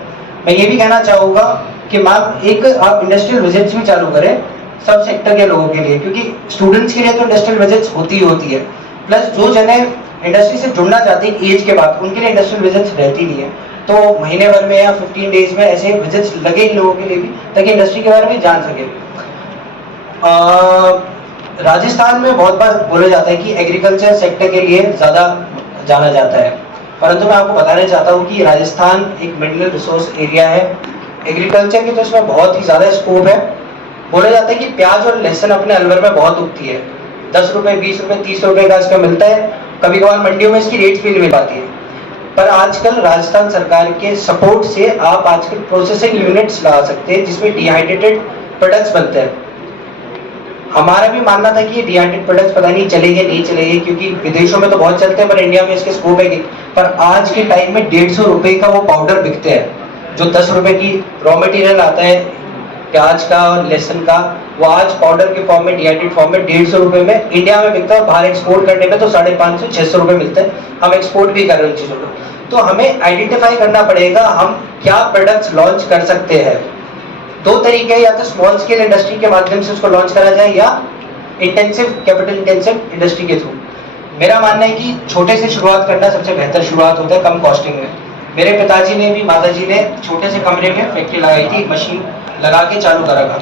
मैं ये भी कहना चाहूँगा कि मैम एक आप इंडस्ट्रियल विजिट्स भी चालू करें सब सेक्टर के लोगों के लिए, क्योंकि स्टूडेंट्स के लिए तो इंडस्ट्रियल विजिट्स होती ही होती है, प्लस जो जने इंडस्ट्री से जुड़ना चाहते हैं एज के बाद उनके लिए इंडस्ट्रियल विजिट्स रहती नहीं है। तो महीने भर में या 15 डेज में ऐसे विजिट्स लगे इन लोगों के लिए भी, ताकि इंडस्ट्री के बारे में जान सके। राजस्थान में बहुत बार बोला जाता है कि एग्रीकल्चर सेक्टर के लिए ज़्यादा जाना जाता है, परंतु मैं आपको बताना चाहता हूँ कि राजस्थान एक मिनरल रिसोर्स एरिया है। एग्रीकल्चर की तो इसमें बहुत ही ज़्यादा स्कोप है। बोला जाता है कि प्याज और लहसुन अपने अलवर में बहुत उगती है, 10 रुपये 20 रुपये 30 रुपये का इसका मिलता है, कभी कभार मंडियों में इसकी रेट्स भी नहीं मिल पाती है। पर आजकल राजस्थान सरकार के सपोर्ट से आप आजकल प्रोसेसिंग यूनिट्स लगा सकते हैं जिसमें डिहाइड्रेटेड प्रोडक्ट्स बनते हैं। हमारा भी मानना था कि ये डिहाइड्रेटेड प्रोडक्ट्स पता नहीं चलेंगे नहीं चलेंगे, क्योंकि विदेशों में तो बहुत चलते हैं पर इंडिया में इसके स्कोप है। पर आज के टाइम में 150 रुपये का वो पाउडर बिकते हैं जो 10 रुपये की रॉ मटेरियल आता है प्याज का और लहसुन का, वो आज पाउडर के फॉर्म में डिहाइड्रेटेड फॉर्म में 150 रुपये में इंडिया में बिकता है और बाहर एक्सपोर्ट करने में तो 550-600 रुपये मिलते हैं। हम एक्सपोर्ट भी कर रहे हैं उन चीज़ों को। तो हमें आइडेंटिफाई करना पड़ेगा हम क्या प्रोडक्ट्स लॉन्च कर सकते हैं। 2 तरीके, या तो स्मॉल स्केल इंडस्ट्री के माध्यम से उसको लॉन्च करा जाए या इंटेंसिव कैपिटल इंटेंसिव इंडस्ट्री के थ्रू। मेरा मानना है कि छोटे से शुरुआत करना सबसे बेहतर शुरुआत होता है कम कॉस्टिंग में। मेरे पिताजी ने भी माताजी ने छोटे से कमरे में फैक्ट्री लगाई थी, मशीन लगा के चालू करा था।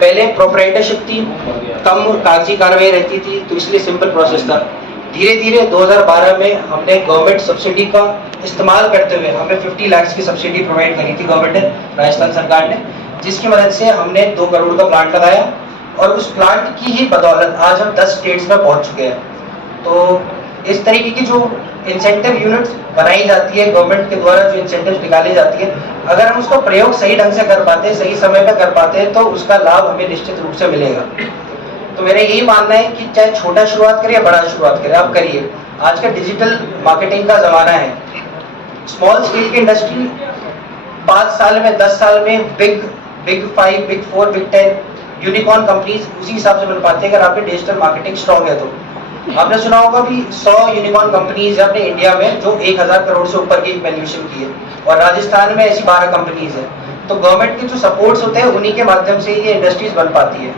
पहले प्रोप्राइटरशिप थी, कम कागजी कार्रवाई रहती थी, तो इसलिए सिंपल प्रोसेस था। धीरे धीरे 2012 में हमने गवर्नमेंट सब्सिडी का इस्तेमाल करते हुए हमें 50 लाख की सब्सिडी प्रोवाइड करी थी गवर्नमेंट ने, राजस्थान सरकार ने, जिसकी मदद से हमने 2 करोड़ का प्लांट लगाया और उस प्लांट की ही बदौलत आज हम 10 स्टेट्स में पहुंच चुके हैं। तो इस तरीके की जो इंसेंटिव यूनिट्स बनाई जाती है गवर्नमेंट के द्वारा, जो इंसेंटिव निकाली जाती है, अगर हम उसका प्रयोग सही ढंग से कर पाते हैं, सही समय पर कर पाते हैं, तो उसका लाभ हमें निश्चित रूप से मिलेगा। तो मेरा यही मानना है कि चाहे छोटा शुरुआत करें या बड़ा शुरुआत करें, आप करिए। आज का डिजिटल मार्केटिंग का जमाना है। स्मॉल स्केल की इंडस्ट्री 5 साल में 10 साल में big 5, big 4, big 10 unicorn companies उसी हिसाब से बन पाते हैं अगर आपकी डिजिटल मार्केटिंग स्ट्रॉन्ग है। तो आपने सुना होगा भी 100 यूनिकॉर्न कंपनीज है अपने इंडिया में जो 1000 करोड़ से ऊपर की वैल्यूएशन की है, और राजस्थान में ऐसी 12 कंपनीज है। तो गवर्नमेंट के जो सपोर्ट्स होते हैं उन्हीं के माध्यम से ये इंडस्ट्रीज बन पाती है।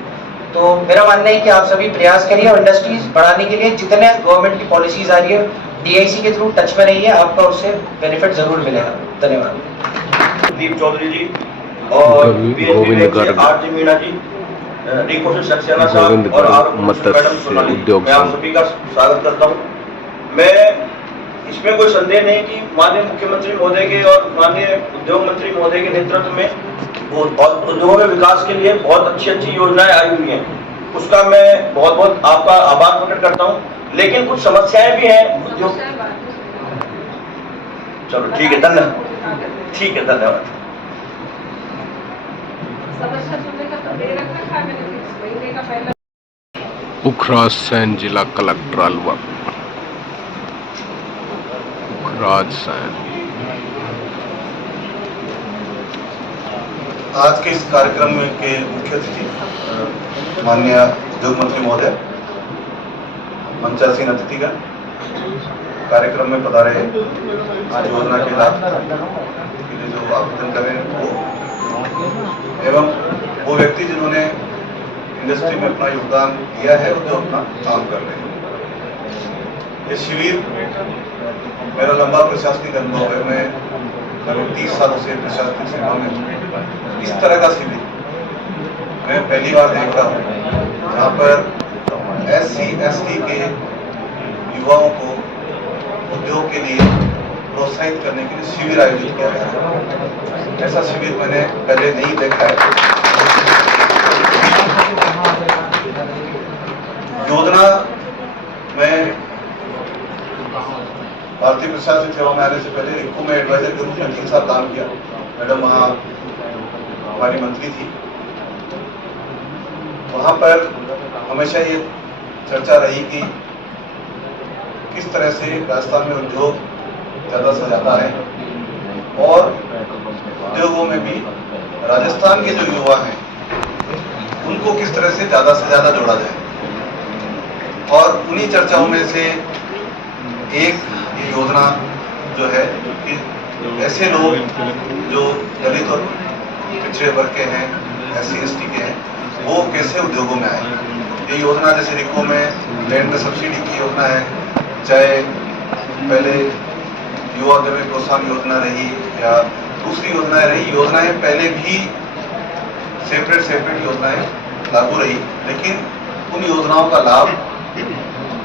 तो मेरा मानना है कि आप सभी प्रयास करिए और इंडस्ट्रीज बढ़ाने के लिए जितने गवर्नमेंट की पॉलिसीज आ रही है डीआईसी के थ्रू टच में रहिए, आपका उससे बेनिफिट जरूर मिलेगा। धन्यवाद। दीप चौधरी जी और गोविंद गर्ग, आरजी मीणा जी, रिपोर्टर सक्सेना गोविंद साहब और गर्ग, आरोप मत्स्य मैडम सोनाली, उद्योग मैं आप संघ। सभी का स्वागत करता हूं। मैं इसमें कोई संदेह नहीं कि माननीय मुख्यमंत्री महोदय के और माननीय उद्योग मंत्री महोदय के नेतृत्व में उद्योगों में विकास के लिए बहुत अच्छी अच्छी योजनाएं आई हुई हैं। उसका मैं बहुत बहुत आपका आभार प्रकट करता हूं। लेकिन कुछ समस्याएं भी हैं उद्योग। चलो ठीक है, धन्यवाद। ठीक है, धन्यवाद। उखराज सैन जिला कलेक्टर अलवर। उखराज सैन। आज के इस कार्यक्रम में के मुख्य अतिथि माननीय उद्योग मंत्री महोदय, मंचासीन अतिथिगण, कार्यक्रम में पधारे हैं योजना के लाभ के लिए जो आवेदन कर रहे हैं वो, एवं वो व्यक्ति जिन्होंने इंडस्ट्री में अपना योगदान दिया है और जो अपना काम कर रहे हैं। ये शिविर मेरा लंबा प्रशासनिक अनुभव है, मैं लगभग 30 सालों से प्रशासनिक सेवा में हूँ। इस तरह का शिविर मैं पहली बार देख रहा हूँ जहाँ पर SC/ST के युवाओं को उद्योग के लिए प्रोत्साहित करने के लिए शिविर आयोजित किया गया है। ऐसा शिविर मैंने पहले नहीं देखा है। योजना में भारतीय प्रशासनिक सेवा में आने से पहले रिको में एडवाइजर के रूप में 3 साल काम किया। मैडम वहाँ हमारी मंत्री थी। वहाँ पर हमेशा ये चर्चा रही कि किस तरह से राजस्थान में उद्योग ज़्यादा से ज़्यादा है और उद्योगों में भी राजस्थान के जो युवा हैं उनको किस तरह से ज़्यादा जोड़ा जाए। और उन्हीं चर्चाओं में से एक ये योजना जो है कि ऐसे लोग जो दलित और पिछड़े वर्ग के हैं, SC/ST के हैं, वो कैसे उद्योगों में आए। ये योजना जैसे रिको में लैंड में सब्सिडी की योजना है, चाहे पहले युवा उद्यमी प्रोत्साहन योजना रही या दूसरी योजनाएं रही, योजनाएं पहले भी सेपरेट योजनाएं लागू रही, लेकिन उन योजनाओं का लाभ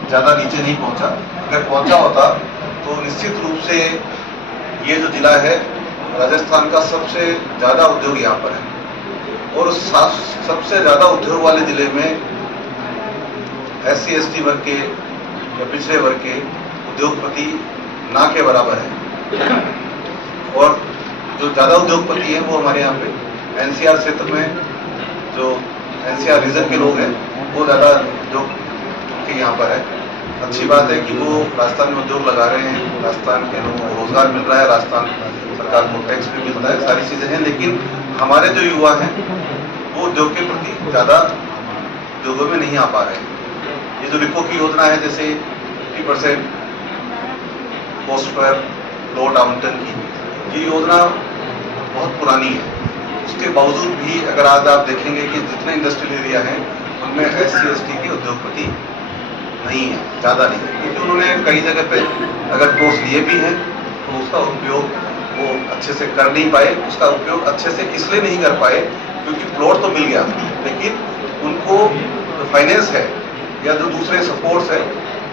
ज़्यादा नीचे नहीं पहुंचा। अगर पहुंचा होता तो निश्चित रूप से ये जो जिला है राजस्थान का सबसे ज़्यादा उद्योग यहाँ पर है और सबसे ज़्यादा उद्योग वाले जिले में SC/ST वर्ग के या पिछड़े वर्ग के उद्योगपति ना के बराबर है। और जो ज़्यादा उद्योगपति हैं वो हमारे यहाँ पे NCR क्षेत्र में जो NCR रीजन के लोग हैं वो ज़्यादा उद्योग के यहाँ पर है। अच्छी बात है कि वो राजस्थान में उद्योग लगा रहे हैं, राजस्थान के लोगों को रोजगार मिल रहा है, राजस्थान सरकार को टैक्स भी मिलता है, सारी चीज़ें हैं। लेकिन हमारे जो युवा हैं वो उद्योग के प्रति ज़्यादा उद्योगों में नहीं आ पा रहे हैं। ये जो रिको की योजना है जैसे 50% पोस्ट पर प्लॉट आवंटन की, ये योजना बहुत पुरानी है। उसके बावजूद भी अगर आज आप देखेंगे कि जितने इंडस्ट्रियल एरिया हैं उनमें SC/ST के उद्योगपति नहीं है, ज़्यादा नहीं है, क्योंकि उन्होंने कई जगह पे अगर कोर्स लिए भी हैं तो उसका उपयोग वो अच्छे से कर नहीं पाए। उसका उपयोग अच्छे से इसलिए नहीं कर पाए क्योंकि प्लॉट तो मिल गया, लेकिन उनको जो फाइनेंस है या जो दूसरे सपोर्ट्स है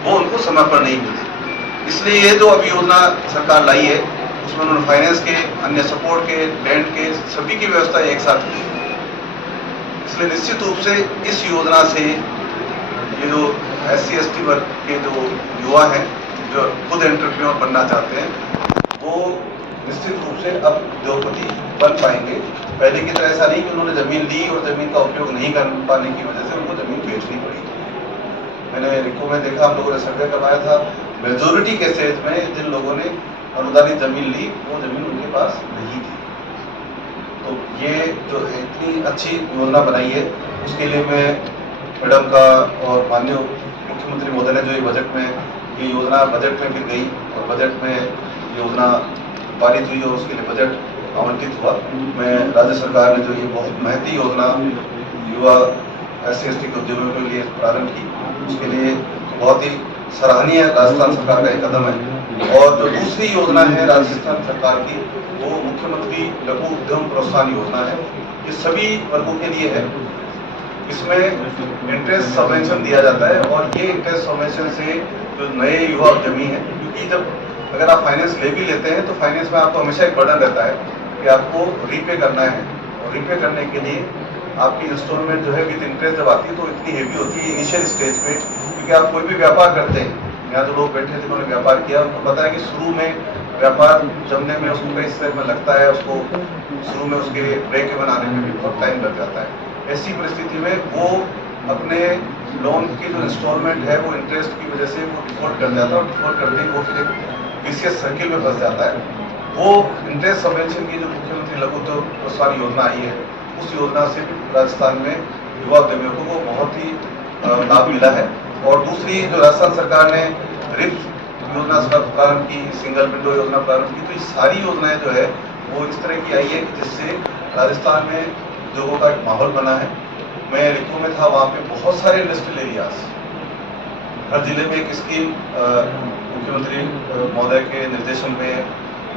वो उनको समय पर नहीं मिले। इसलिए ये जो अभी योजना सरकार लाई है उसमें उन्होंने फाइनेंस के, अन्य सपोर्ट के, लैंड के, सभी की व्यवस्था एक साथ की। इसलिए निश्चित रूप से इस योजना से ये जो SC/ST वर्ग के जो युवा हैं जो खुद एंटरप्रेन्योर बनना चाहते हैं वो निश्चित रूप से अब उद्योगपति बन पाएंगे। पहले की तरह ऐसा नहीं कि उन्होंने जमीन ली और जमीन का उपयोग नहीं कर पाने की वजह से उनको जमीन बेचनी पड़ी। मैंने रिको में देखा, हम लोगों ने सर्वे करवाया था, मेजोरिटी केसेज में जिन लोगों ने अनुदानित जमीन ली वो जमीन उनके पास नहीं थी। तो ये जो इतनी अच्छी योजना बनाई है उसके लिए मैं मैडम का और माननीय मुख्यमंत्री महोदय ने जो ये बजट में ये योजना बजट में फिर गई और बजट में योजना पारित हुई और उसके लिए बजट आवंटित हुआ। मैं राज्य सरकार ने जो ये बहुत महती योजना युवा SC/ST के उद्योगों के लिए प्रारंभ की उसके लिए बहुत ही सराहनीय राजस्थान सरकार का एक कदम है। और जो दूसरी योजना है राजस्थान सरकार की वो मुख्यमंत्री लघु उद्यम प्रोत्साहन योजना है। ये सभी वर्गों के लिए है। इसमें इंटरेस्ट सबवेंशन दिया जाता है और ये इंटरेस्ट सबवेंशन से जो नए युवा उद्यमी हैं, क्योंकि जब अगर आप फाइनेंस ले भी लेते हैं तो फाइनेंस में आपको हमेशा एक बर्डन रहता है कि आपको रीपे करना है और रीपे करने के लिए आपकी इंस्टॉलमेंट जो है विद इंटरेस्ट जब आती है तो इतनी हेवी होती है इनिशियल स्टेज पे। क्योंकि आप कोई भी व्यापार करते हैं, यहाँ जो लोग बैठे थे जिन्होंने व्यापार किया उनको पता है कि शुरू में व्यापार जमने में उसको कई समय लगता है, उसको शुरू में उसके ब्रेक इवन आने में भी बहुत टाइम लग जाता है। ऐसी परिस्थिति में वो अपने लोन की जो इंस्टॉलमेंट है वो इंटरेस्ट की वजह से वो डिफॉल्ट कर जाता है और डिफॉल्ट करते ही वो फिर एक विशियस सर्किल में फंस जाता है। वो इंटरेस्ट सबवेंशन की जो मुख्यमंत्री लघु उद्योग प्रोत्साहन योजना आई है उस योजना से राजस्थान में युवा उद्यमियों को बहुत ही लाभ मिला है। और दूसरी जो राजस्थान सरकार ने रिप योजना प्रारंभ की, सिंगल विंडो योजना प्रारंभ की, तो ये सारी योजनाएं जो है वो इस तरह की आई है कि जिससे राजस्थान में उद्योगों का एक माहौल बना है। मैं रिको में था, वहाँ पे बहुत सारे इंडस्ट्रियल एरियाज, हर जिले में एक स्कीम मुख्यमंत्री महोदय के निर्देशन में,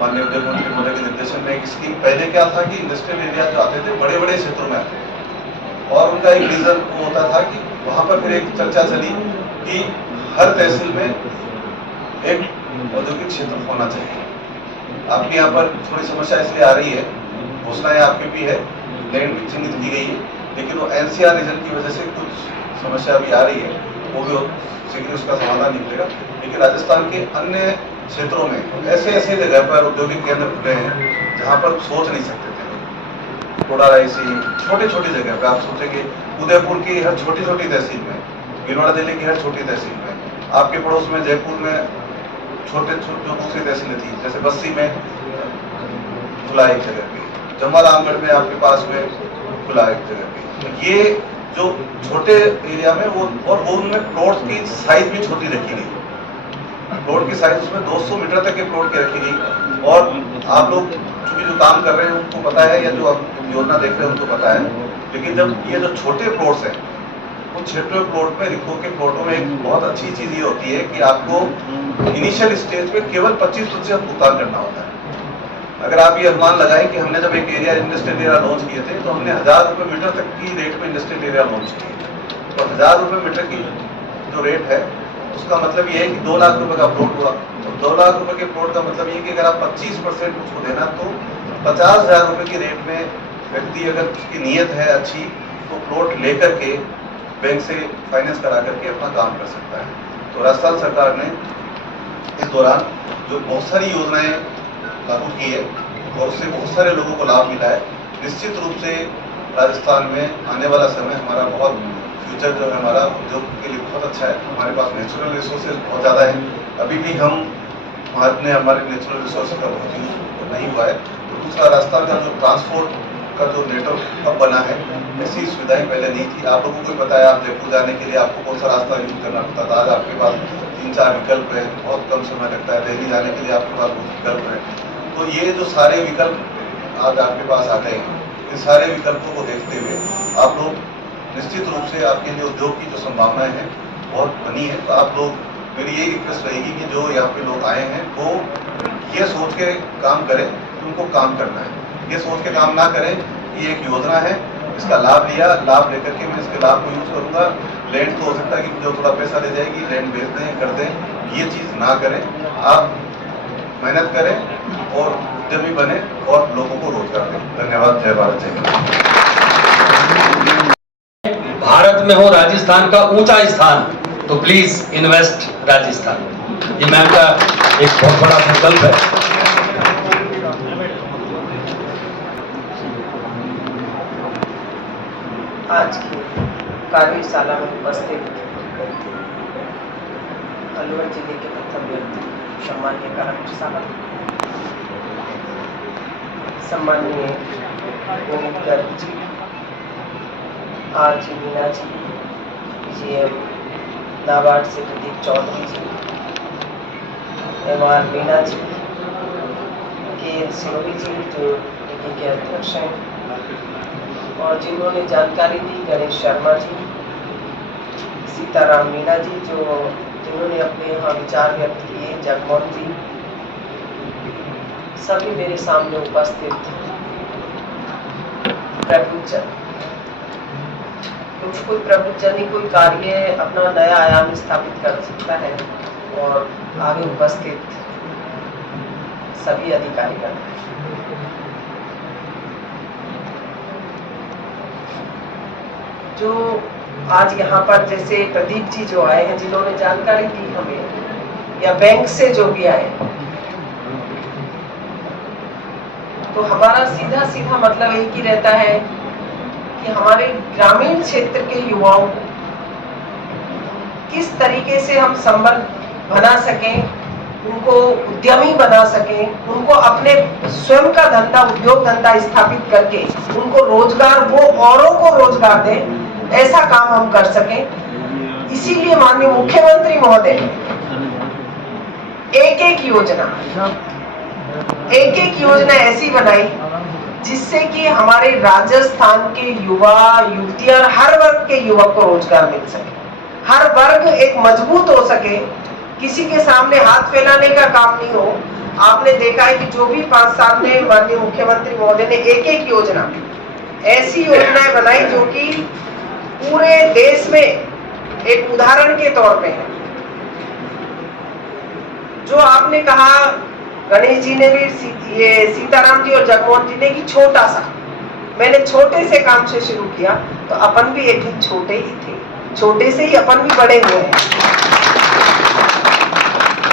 माननीय उद्योग मंत्री महोदय के निर्देशन में एक स्कीम। पहले क्या था कि इंडस्ट्रियल एरिया जो आते थे बड़े बड़े क्षेत्रों में आते थे और उनका एक रीजन वो होता था कि वहाँ पर फिर एक चर्चा चली कि हर तहसील में एक औद्योगिक क्षेत्र होना चाहिए। आपके यहाँ पर थोड़ी समस्या इसलिए आ रही है, घोषणाएं आपके भी है, लैंड भी चिन्हित की गई है, लेकिन वो एनसीआर रीजन की वजह से कुछ समस्या भी आ रही है, वो भी शीघ्र उसका समाधान निकलेगा। लेकिन राजस्थान के अन्य क्षेत्रों में ऐसे ऐसे जगह पर औद्योगिक केंद्र खुले हैं जहाँ पर सोच नहीं सकते थे। थोड़ा ऐसी छोटी छोटी जगह पे आप सोचेंगे, उदयपुर की हर छोटी छोटी तहसील में, भीलवाड़ा जिले की हर छोटी तहसील में, आपके पड़ोस में जयपुर में छोटे छोटे जो दूसरी तहसीलें थी, जैसे बस्सी में खुला एक जगह पे, जम्मा रामगढ़ में आपके पास में खुला एक जगह पे। तो ये जो छोटे एरिया में वो, और वो उनमें प्लॉट की साइज भी छोटी रखी गई, प्लॉट की साइज उसमें 200 मीटर तक के प्लॉट की रखी गई। और आप लोग चूंकि जो काम कर रहे हैं उनको पता है, या जो आप योजना देख रहे हैं उनको पता है, लेकिन जब ये जो छोटे प्लॉट्स हैं उन छोटे प्लॉट में, रिको के प्लॉटों में एक बहुत अच्छी चीज ये होती है कि आपको इनिशियल स्टेज पे केवल 25% भुगतान करना होता है। अगर आप ये अनुमान लगाएं कि हमने जब एक एरिया इंडस्ट्रियल एरिया लॉन्च किए थे तो हमने 1000 रुपये मीटर तक की रेट पे इंडस्ट्रियल एरिया लॉन्च किए, तो 1000 रुपये मीटर की जो रेट है उसका मतलब ये है कि 2 लाख रुपए का प्लॉट हुआ। तो 2 लाख रुपए के प्लॉट का मतलब ये कि अगर आप 25% उसको देना तो 50,000 रुपए की रेट में व्यक्ति, अगर उसकी नीयत है अच्छी, तो प्लॉट लेकर के बैंक से फाइनेंस करा करके अपना काम कर सकता है। तो राजस्थान सरकार ने इस दौरान जो बहुत सारी योजनाएं लागू की है और उससे बहुत सारे लोगों को लाभ मिला है। निश्चित रूप से राजस्थान में आने वाला समय हमारा बहुत, फ्यूचर जो है हमारा उद्योग के लिए बहुत अच्छा है। हमारे पास नेचुरल रिसोर्सेज बहुत ज़्यादा है, अभी भी हमारे नेचुरल रिसोर्सेज का बहुत यूज नहीं हुआ है। तो दूसरा, राजस्थान का जो ट्रांसपोर्ट का जो नेटवर्क अब बना है, ऐसी सुविधाएं पहले नहीं थी। आप लोगों को भी पता है, आप जयपुर जाने के लिए आपको कौन सा रास्ता यूज करना पड़ता था, आज आपके पास 3-4 विकल्प है, बहुत कम समय लगता है। दिल्ली जाने के लिए आपके पास बहुत विकल्प है। तो ये जो सारे विकल्प आज आपके पास आ गए हैं, इन सारे विकल्पों को देखते हुए आप लोग निश्चित रूप से, आपके लिए उद्योग की जो संभावनाएं हैं बहुत बनी है। तो आप लोग, मेरी यही रिक्वेस्ट रहेगी कि जो यहाँ पे लोग आए हैं वो ये सोच के काम करें कि उनको काम करना है, ये सोच के काम ना करें कि एक योजना है, इसका लाभ लिया, लाभ लेकर के मैं इसके लाभ को यूज करूंगा, लैंड तो हो सकता है कि जो थोड़ा पैसा दे जाएगी, लैंड बेच दें, कर दें, ये चीज ना करें। आप मेहनत करें और उद्यमी बने और लोगों को रोजगार दें। धन्यवाद। जय भारत, जय हिंद। भारत में हो राजस्थान का ऊंचा स्थान, तो प्लीज इन्वेस्ट राजस्थान। ये मैम का एक बहुत बड़ा संकल्प है। आज की कार्यशाला में उपस्थित अलवर जिले के प्रथम व्यक्ति सम्माननीय कलेक्टर साहब, सम्माननीय विनीत गर्ग जी, आर.जी. मीना जी, पीजीएम नाबार्ड से प्रदीप चौधरी जी, एम.आर. मीना जी, के सिरोही जी जो मीटिंग के अध्यक्ष हैं, और जिन्होंने जानकारी दी, गणेश शर्मा जी, सीताराम मीना जी जिन्होंने अपने यहाँ विचार व्यक्त किए, जगमोहन जी, सभी मेरे सामने उपस्थित। प्रभुचंद, क्योंकि कोई प्रभुचंद ही कोई कार्य अपना नया आयाम स्थापित कर सकता है, और आगे उपस्थित सभी अधिकारीगण, जो आज यहाँ पर जैसे प्रदीप जी जो आए हैं, जिन्होंने जानकारी दी हमें, या बैंक से जो भी आए, तो हमारा सीधा सीधा मतलब एक ही रहता है कि हमारे ग्रामीण क्षेत्र के युवाओं को किस तरीके से हम संबंध बना सकें, उनको उद्यमी बना सकें, उनको अपने स्वयं का धंधा, उद्योग धंधा स्थापित करके उनको रोजगार, वो औरों को रोजगार दें, ऐसा काम हम कर सकें। इसीलिए माननीय मुख्यमंत्री महोदय एक एक योजना ऐसी बनाई जिससे कि हमारे राजस्थान के युवा युवतियां हर वर्ग के युवक को रोजगार मिल सके, हर वर्ग एक मजबूत हो सके, किसी के सामने हाथ फैलाने का काम नहीं हो। आपने देखा है कि जो भी 5 साल में माननीय मुख्यमंत्री महोदय ने एक योजना, ऐसी योजनाएं बनाई जो कि पूरे देश में एक उदाहरण के तौर पे है। जो आपने कहा, गणेश जी ने भी, ये सीताराम जी और जगमोहन जी ने, कि छोटा सा, मैंने छोटे से काम से शुरू किया, तो अपन भी एक दिन छोटे ही थे, छोटे से ही अपन भी बड़े हुए हैं।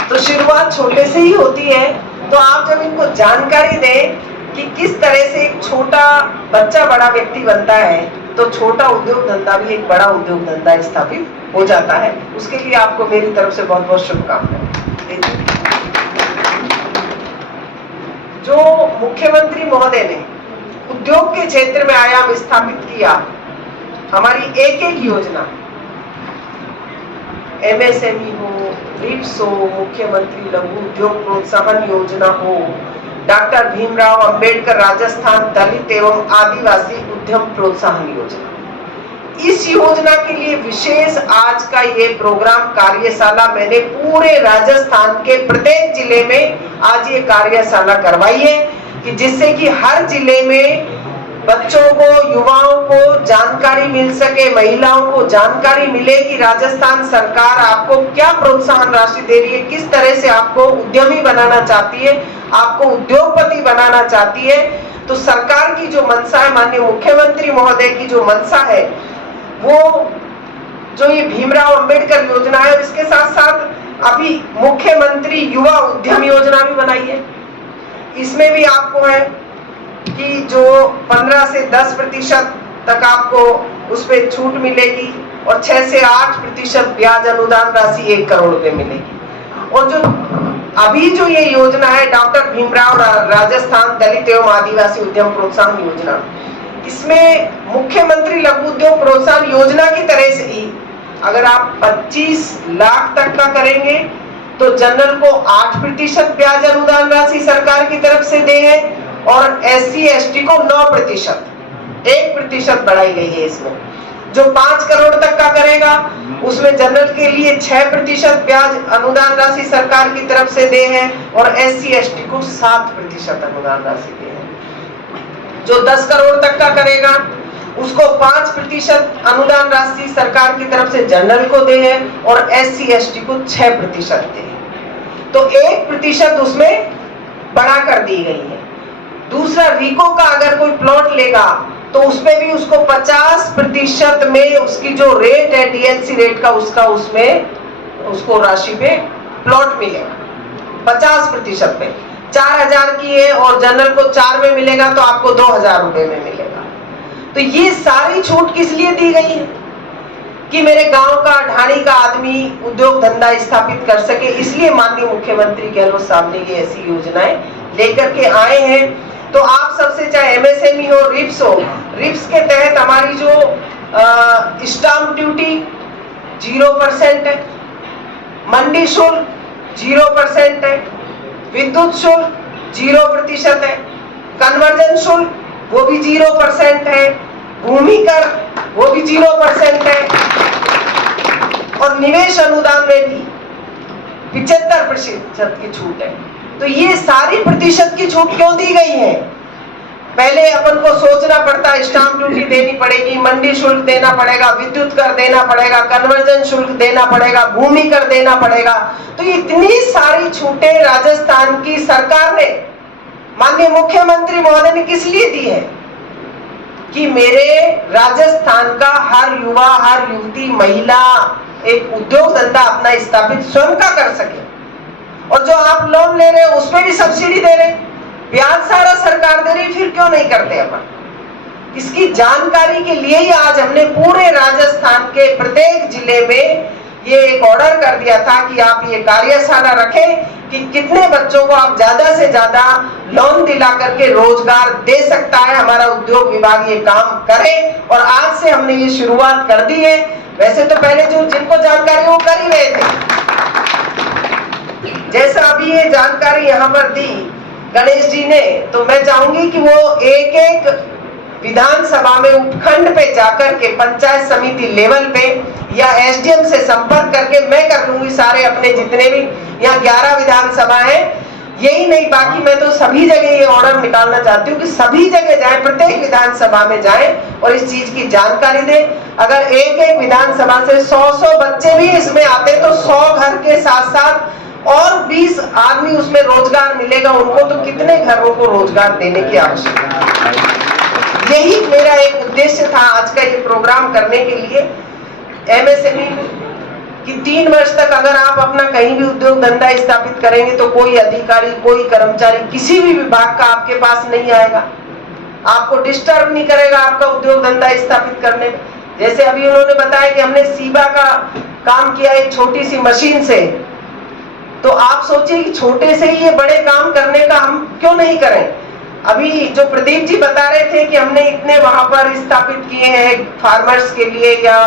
तो शुरुआत छोटे से ही होती है। तो आप जब इनको जानकारी दें कि किस तरह से एक छोटा बच्चा बड़ा व्यक्ति बनता है, तो छोटा उद्योग धंधा भी एक बड़ा उद्योग धंधा स्थापित हो जाता है। उसके लिए आपको मेरी तरफ से बहुत बहुत शुभकामनाएं। जो मुख्यमंत्री महोदय ने उद्योग के क्षेत्र में आयाम स्थापित किया, हमारी एक योजना, MSME हो, रिप्स हो, मुख्यमंत्री लघु उद्योग प्रोत्साहन योजना हो, डॉक्टर भीमराव अंबेडकर राजस्थान दलित एवं आदिवासी उद्यम प्रोत्साहन योजना, इस योजना के लिए विशेष आज का ये प्रोग्राम कार्यशाला मैंने पूरे राजस्थान के प्रत्येक जिले में आज ये कार्यशाला करवाई है, कि जिससे कि हर जिले में बच्चों को, युवाओं को जानकारी मिल सके, महिलाओं को जानकारी मिले कि राजस्थान सरकार आपको क्या प्रोत्साहन राशि दे रही है, किस तरह से आपको उद्यमी बनाना चाहती है, आपको उद्योगपति बनाना चाहती है। तो सरकार की जो मंशा है, माननीय मुख्यमंत्री महोदय की जो मंशा है, वो जो ये भीमराव अंबेडकर योजना है, इसके साथ साथ अभी मुख्यमंत्री युवा उद्यम योजना भी बनाई है। इसमें भी आपको है कि जो 15 से 10% तक आपको उस पर छूट मिलेगी और 6 से 8% ब्याज अनुदान राशि 1 करोड़ रुपए मिलेगी। और जो अभी जो ये योजना है, डॉक्टर भीमराव राजस्थान दलित एवं आदिवासी उद्यम प्रोत्साहन योजना, इसमें मुख्यमंत्री लघु उद्योग प्रोत्साहन योजना की तरह से ही अगर आप 25 लाख तक का करेंगे तो जनरल को 8% ब्याज अनुदान राशि सरकार की तरफ से दे है, और SC ST को 9%, 1% बढ़ाई गई है इसमें। जो 5 करोड़ तक का करेगा उसमें जनरल के लिए 6% ब्याज अनुदान राशि सरकार की तरफ से दे है, और SC ST को 7% अनुदान राशि दे है। जो 10 करोड़ तक का करेगा उसको 5% अनुदान राशि सरकार की तरफ से जनरल को दे है, और SC ST को 6% दे है। तो 1% उसमें बढ़ा कर दी गई है। दूसरा, रिको का अगर कोई प्लॉट लेगा तो उसमें भी उसको 50% में उसकी जो रेट है, DLC रेट का, उसका उसमें उसको राशि पे प्लॉट मिलेगा 50% पे। 4000 की है और जनरल को 4 में मिलेगा तो आपको 2000 रुपए में मिलेगा। तो ये सारी छूट किस लिए दी गई है? कि मेरे गांव का, ढाणी का आदमी उद्योग धंधा स्थापित कर सके, इसलिए माननीय मुख्यमंत्री गहलोत साहब ने ये ऐसी योजनाएं लेकर के आए हैं। तो आप सबसे, चाहे MSME हो, रिप्स हो, रिप्स के तहत हमारी जो स्टाम्प ड्यूटी 0% है, मंडी शुल्क 0% है, विद्युत शुल्क 0% है, कन्वर्जन शुल्क वो भी 0% है, भूमि कर वो भी 0% है, और निवेश अनुदान में भी 75% की छूट है। तो ये सारी प्रतिशत की छूट क्यों दी गई है? पहले अपन को सोचना पड़ता, स्टाम्प ड्यूटी देनी पड़ेगी, मंडी शुल्क देना पड़ेगा, विद्युत कर देना पड़ेगा, कन्वर्जन शुल्क देना पड़ेगा, भूमि कर देना पड़ेगा। तो इतनी सारी छूटें राजस्थान की सरकार ने, माननीय मुख्यमंत्री महोदय ने किस लिए दी है? कि मेरे राजस्थान का हर युवा, हर युवती, महिला एक उद्योग धंधा अपना स्थापित स्वयं का कर सके। और जो आप लोन ले रहे हो उसमें भी सब्सिडी दे रहे, ब्याज सारा सरकार दे रही, फिर क्यों नहीं करते अपन? इसकी जानकारी के लिए ही आज हमने पूरे राजस्थान के प्रत्येक जिले में ये एक ऑर्डर कर दिया था कि आप ये कार्यशाला रखें कि कितने बच्चों को आप ज्यादा से ज्यादा लोन दिला करके रोजगार दे सकता है हमारा उद्योग विभाग, ये काम करे। और आज से हमने ये शुरुआत कर दी है। वैसे तो पहले जो जिनको जानकारी वो कर ही रहे थे, जैसा अभी ये जानकारी यहाँ पर दी गणेश जी ने, तो मैं चाहूंगी कि वो एक एक विधानसभा में उपखंड पे जाकर के पंचायत समिति लेवल पे या एसडीएम से संपर्क करके, मैं कर लूंगी सारे अपने जितने भी यहाँ 11 विधानसभा है, यही नहीं बाकी मैं तो सभी जगह ये ऑर्डर निकालना चाहती हूँ कि सभी जगह जाएं, प्रत्येक विधानसभा में जाएं और इस चीज की जानकारी दें। अगर एक एक विधानसभा से 100 बच्चे भी इसमें आते तो 100 घर के साथ साथ और 20 आदमी उसमें रोजगार मिलेगा उनको, तो कितने घरों को रोजगार देने की आवश्यकता है। यही मेरा एक उद्देश्य था आज का ये प्रोग्राम करने के लिए। एमएसएमई कि 3 वर्ष तक अगर आप अपना कहीं भी उद्योग धंधा स्थापित करेंगे तो कोई अधिकारी, कोई कर्मचारी किसी भी विभाग का आपके पास नहीं आएगा, आपको डिस्टर्ब नहीं करेगा आपका उद्योग धंधा स्थापित करने में। जैसे अभी उन्होंने बताया कि हमने सीबा का काम किया एक छोटी सी मशीन से, तो आप सोचिए कि छोटे से ही ये बड़े काम करने का हम क्यों नहीं करें। अभी जो प्रदीप जी बता रहे थे कि हमने इतने वहां पर स्थापित किए हैं फार्मर्स के लिए या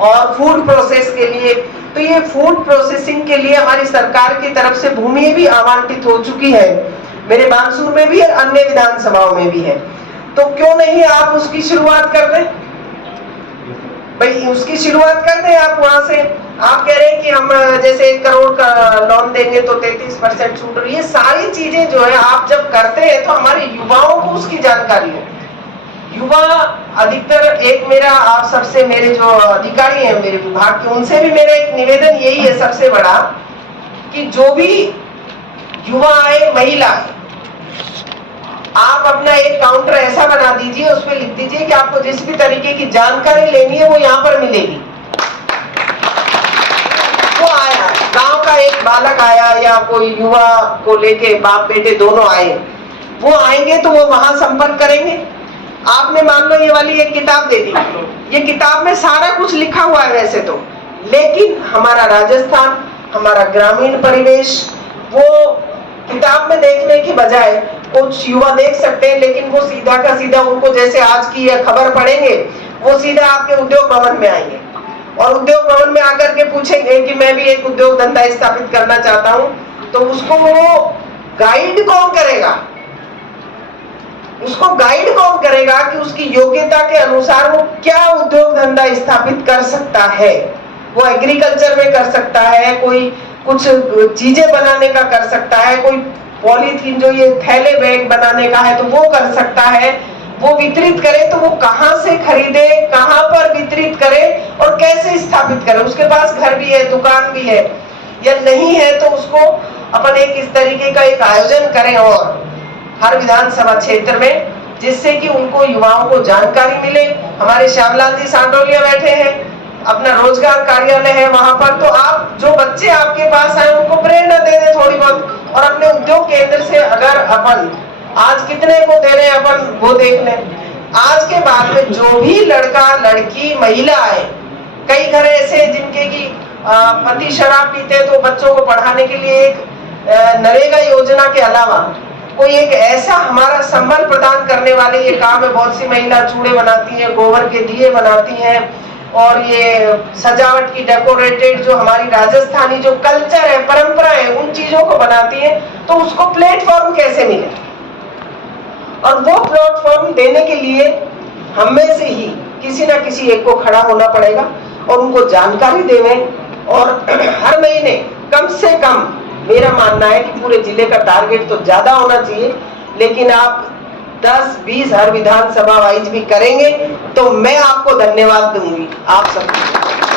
और फूड प्रोसेस के लिए, तो ये फूड प्रोसेसिंग के लिए हमारी सरकार की तरफ से भूमि भी आवंटित हो चुकी है, मेरे बानसूर में भी और अन्य विधानसभाओं में भी है। तो क्यों नहीं आप उसकी शुरुआत कर दें भाई, उसकी शुरुआत कर दें आप वहां से। आप कह रहे हैं कि हम जैसे 1 करोड़ का लोन देंगे तो 33% छूट, ये सारी चीजें जो है आप जब करते हैं तो हमारे युवाओं को उसकी जानकारी हो। युवा अधिकतर, एक मेरा आप सबसे, मेरे जो अधिकारी हैं मेरे विभाग के, उनसे भी मेरा एक निवेदन यही है सबसे बड़ा कि जो भी युवा आए, महिला आए, आप अपना एक काउंटर ऐसा बना दीजिए, उस पर लिख दीजिए कि आपको जिस भी तरीके की जानकारी लेनी है वो यहाँ पर मिलेगी। वो आया, गांव का एक बालक आया या कोई युवा को लेके बाप बेटे दोनों आए, वो आएंगे तो वो वहां संपर्क करेंगे। आपने मान लो ये वाली एक किताब दे दी, ये किताब में सारा कुछ लिखा हुआ है वैसे तो, लेकिन हमारा राजस्थान, हमारा ग्रामीण परिवेश, वो किताब में देखने की बजाय कुछ युवा देख सकते हैं, लेकिन वो सीधा का सीधा उनको जैसे आज की यह खबर पढ़ेंगे, वो सीधा आपके उद्योग भवन में आएंगे और उद्योग भवन में आकर के पूछेंगे कि मैं भी एक उद्योग धंधा स्थापित करना चाहता हूं, तो उसको वो गाइड कौन करेगा, उसको गाइड कौन करेगा कि उसकी योग्यता के अनुसार वो क्या उद्योग धंधा स्थापित कर सकता है। वो एग्रीकल्चर में कर सकता है, कोई कुछ चीजें बनाने का कर सकता है, कोई पॉलीथीन जो ये थैले बैग बनाने का है तो वो कर सकता है, वो वितरित करे तो वो कहाँ से खरीदे, कहाँ पर वितरित करे और कैसे स्थापित करे। उसके पास घर भी है, दुकान भी है या नहीं है, तो उसको अपन एक इस तरीके का एक आयोजन करें और हर विधानसभा क्षेत्र में, जिससे कि उनको युवाओं को जानकारी मिले। हमारे श्यामलाल जी सांडोलिया बैठे हैं, अपना रोजगार कार्यालय है वहां पर, तो आप जो बच्चे आपके पास आए उनको प्रेरणा दे दें थोड़ी बहुत, और अपने उद्योग केंद्र से अगर अपन आज कितने को दे रहे हैं अपन वो देख लें। आज के बाद में जो भी लड़का लड़की महिला आए, कई घर ऐसे हैं जिनके की पति शराब पीते, तो बच्चों को पढ़ाने के लिए एक नरेगा योजना के अलावा कोई एक ऐसा हमारा संबल प्रदान करने वाले ये काम है। बहुत सी महिला चूड़े बनाती हैं, गोबर के दिए बनाती हैं और ये सजावट की डेकोरेटेड जो हमारी राजस्थानी जो कल्चर है, परंपरा है, उन चीजों को बनाती हैं। तो उसको प्लेटफॉर्म कैसे मिले, और वो प्लेटफॉर्म देने के लिए हम में से ही किसी ना किसी एक को खड़ा होना पड़ेगा और उनको जानकारी देने। और हर महीने कम से कम, मेरा मानना है कि पूरे जिले का टारगेट तो ज्यादा होना चाहिए, लेकिन आप 10-20 हर विधानसभा वाइज भी करेंगे तो मैं आपको धन्यवाद दूंगी आप सब।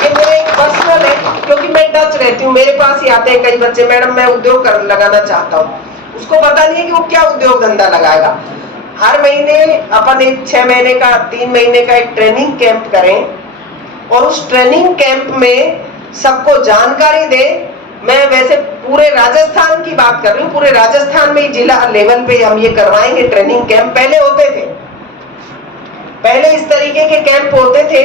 ये मेरे एक पर्सनल है, क्योंकि मैं टच रहती हूँ, मेरे पास ही आते हैं कई बच्चे, मैडम मैं उद्योग लगाना चाहता हूँ, उसको पता नहीं है कि वो क्या उद्योग धंधा लगाएगा। हर महीने अपन एक 6 महीने का, 3 महीने का एक ट्रेनिंग कैंप करें और उस ट्रेनिंग कैंप में सबको जानकारी दें। मैं वैसे पूरे राजस्थान की बात कर रही हूँ, पूरे राजस्थान में जिला लेवल पे हम ये करवाएंगे ट्रेनिंग कैंप। पहले होते थे, पहले इस तरीके के कैंप होते थे।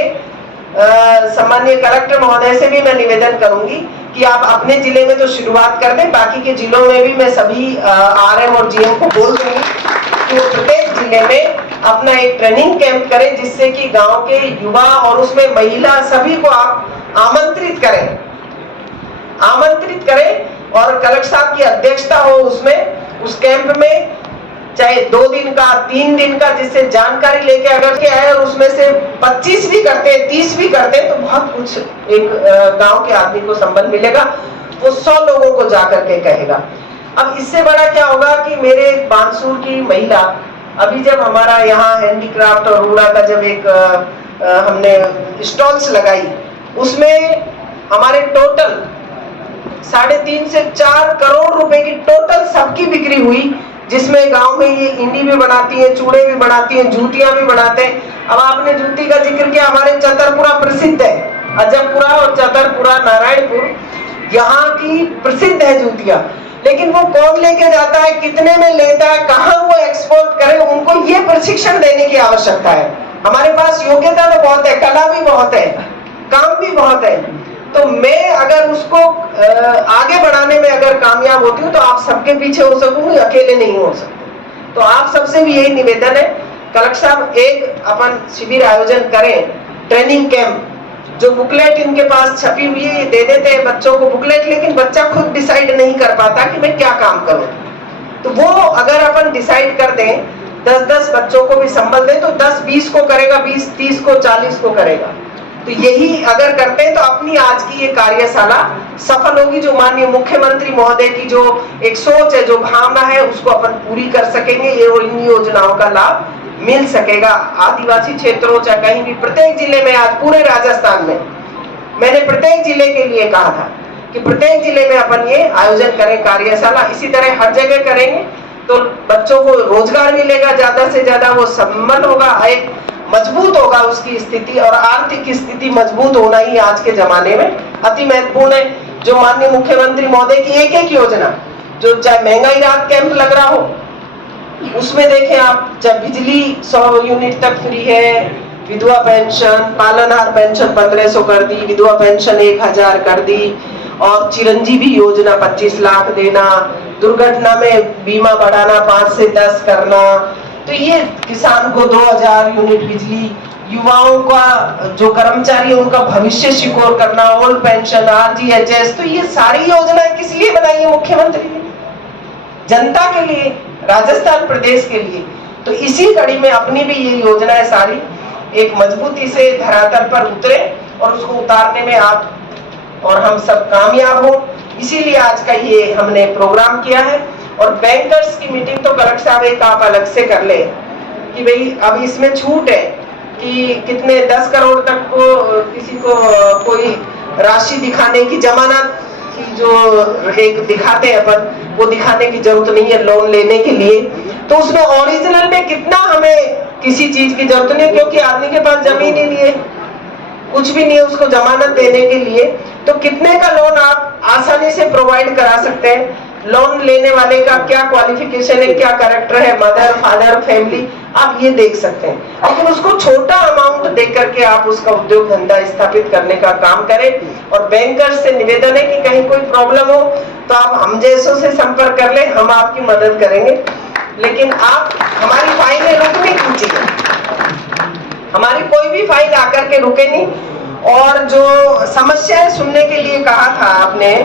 सम्माननीय कलेक्टर महोदय से भी मैं निवेदन करूंगी कि आप अपने जिले में तो शुरुआत कर दें, बाकी के जिलों में भी मैं सभी आरएम और जीएम को बोल दूंगी कि वो प्रत्येक जिले में अपना एक ट्रेनिंग कैंप करें, जिससे कि गांव के युवा और उसमें महिला सभी को आप आमंत्रित करें और कलेक्टर साहब की अध्यक्षता हो उसमें, उस कैंप में, चाहे 2 दिन का 3 दिन का, जिससे जानकारी लेके अगर के आए और उसमें से 25 भी करते हैं 30 भी करते हैं तो बहुत कुछ एक गांव के आदमी को संबल मिलेगा। वो 100 लोगों को जाकर के कहेगा। अब इससे बड़ा क्या होगा कि मेरे बांसुर की महिला, अभी जब हमारा यहाँ हैंडीक्राफ्ट और रूड़ा का जब एक हमने स्टॉल्स लगाई, उसमें हमारे टोटल 3.5 से 4 करोड़ रुपए की टोटल सबकी बिक्री हुई, जिसमें गांव में ये इंडी भी बनाती है, चूड़े भी बनाती है, जूतियां भी बनाते हैं। अब आपने जूती का जिक्र किया, हमारे चतरपुरा प्रसिद्ध है, अजबपुरा और चतरपुरा नारायणपुर यहाँ की प्रसिद्ध है जूतियां, लेकिन वो कौन लेके जाता है, कितने में लेता है, कहाँ वो एक्सपोर्ट करे, उनको ये प्रशिक्षण देने की आवश्यकता है। हमारे पास योग्यता तो बहुत है, कला भी बहुत है, काम भी बहुत है, तो मैं अगर उसको आगे बढ़ाने में अगर कामयाब होती हूँ तो आप सबके पीछे हो सकूंगी, अकेले नहीं हो सकते। तो आप सबसे भी यही निवेदन है, कलेक्टर साहब एक अपन शिविर आयोजन करें, ट्रेनिंग कैंप, जो बुकलेट इनके पास छपी हुई है दे देते हैं बच्चों को बुकलेट, लेकिन बच्चा खुद डिसाइड नहीं कर पाता कि मैं क्या काम करूं। तो वो अगर अपन डिसाइड कर दें, 10-10 बच्चों को भी संबल दें तो 10-20 को करेगा, 20-30 को, 40 को करेगा। तो यही अगर करते हैं तो अपनी आज की ये कार्यशाला सफल होगी। जो माननीय मुख्यमंत्री महोदय की जो एक सोच है, जो भावना है, उसको अपन पूरी कर सकेंगे और इन योजनाओं का लाभ मिल सकेगा। आदिवासी क्षेत्रों चाहे कहीं भी, प्रत्येक जिले में, आज पूरे राजस्थान में मैंने प्रत्येक जिले के लिए कहा था कि प्रत्येक जिले में अपन ये आयोजन करें कार्यशाला। इसी तरह हर जगह करेंगे तो बच्चों को रोजगार मिलेगा, ज्यादा से ज्यादा वो संबल होगा, एक मजबूत होगा उसकी स्थिति, और आर्थिक स्थिति मजबूत होना ही आज के जमाने में अति महत्वपूर्ण है। जो माननीय मुख्यमंत्री महोदय की एक योजना, जो चाहे महंगाई राहत कैंप लग रहा हो, उसमें देखें आप, जब बिजली 100 यूनिट तक फ्री है, विधवा पेंशन, पालनहार पेंशन 1500 कर दी, विधवा पेंशन 1000 कर दी, और चिरंजीवी योजना 25 लाख देना, दुर्घटना में बीमा बढ़ाना 5 से 10 करना, तो ये किसान को 2000 यूनिट बिजली, युवाओं का जो कर्मचारी है उनका भविष्य सिक्योर करना, ओल्ड पेंशन, RGHS, तो ये सारी योजनाएं किस लिए बनाई है मुख्यमंत्री ने? जनता के लिए, राजस्थान प्रदेश के लिए। तो इसी कड़ी में अपनी भी ये योजनाएं सारी एक मजबूती से धरातल पर उतरे और उसको उतारने में आप और हम सब कामयाब हो। इसीलिए आज का ये हमने प्रोग्राम किया है। और बैंकर्स की मीटिंग तो कलेक्टर साहब एक आप अलग से कर ले कि भाई अब इसमें छूट है कि कितने 10 करोड़ तक को किसी को कोई राशि दिखाने की, जमानत की जो एक दिखाते हैं अपन, वो दिखाने की जरूरत नहीं है लोन लेने के लिए। तो उसमें ओरिजिनल में कितना हमें किसी चीज की जरूरत नहीं, क्योंकि आदमी के पास जमीन ही नहीं है, कुछ भी नहीं है उसको जमानत देने के लिए। तो कितने का लोन आप आसानी से प्रोवाइड करा सकते हैं। लोन लेने वाले का क्या क्वालिफिकेशन है, क्या कैरेक्टर है, मदर, फादर, फैमिली, आप ये देख सकते हैं। लेकिन उसको छोटा अमाउंट दे करके आप उसका उद्योग धंधा स्थापित करने का काम करें। और बैंकर से निवेदन है कि कहीं कोई प्रॉब्लम हो तो आप हम जैसों से संपर्क कर ले, हम आपकी मदद करेंगे। लेकिन आप हमारी फाइलें रुक नहीं कीजिए, हमारी कोई भी फाइल आकर के रुके नहीं। और जो समस्याएं सुनने के लिए कहा था आपने,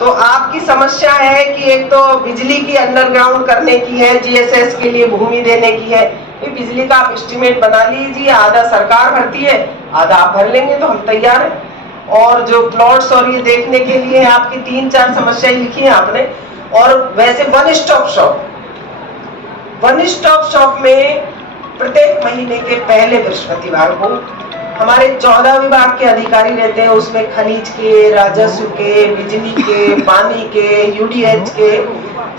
तो आपकी समस्या है कि एक तो बिजली की अंडरग्राउंड करने की है, GSS के लिए भूमि देने की है। ये बिजली का आप एस्टिमेट बना लीजिए, आधा सरकार भरती है, आधा आप भर लेंगे तो हम तैयार हैं। और जो प्लॉट्स और ये देखने के लिए आपकी 3-4 समस्याएं लिखी हैं आपने। और वैसे वन स्टॉप शॉप में प्रत्येक महीने के पहले बृहस्पतिवार को हमारे 14 विभाग के अधिकारी रहते हैं, उसमें खनिज के, राजस्व के, बिजली के, पानी के, UDH के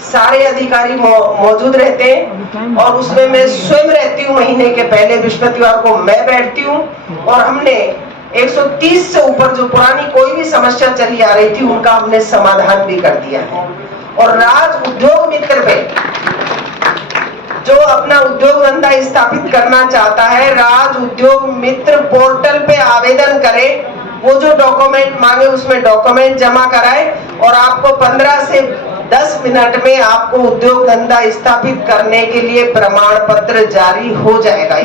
सारे अधिकारी मौजूद रहते हैं। और उसमें मैं स्वयं रहती हूँ, महीने के पहले बृहस्पतिवार को मैं बैठती हूँ। और हमने 130 से ऊपर जो पुरानी कोई भी समस्या चली आ रही थी उनका हमने समाधान भी कर दिया है। और राज उद्योग मित्र में जो अपना उद्योग धंधा स्थापित करना चाहता है, राज उद्योग मित्र पोर्टल पे आवेदन करे, वो जो डॉक्यूमेंट मांगे उसमें डॉक्यूमेंट जमा कराए और आपको 15 से 10 मिनट में आपको उद्योग धंधा स्थापित करने के लिए प्रमाण पत्र जारी हो जाएगा।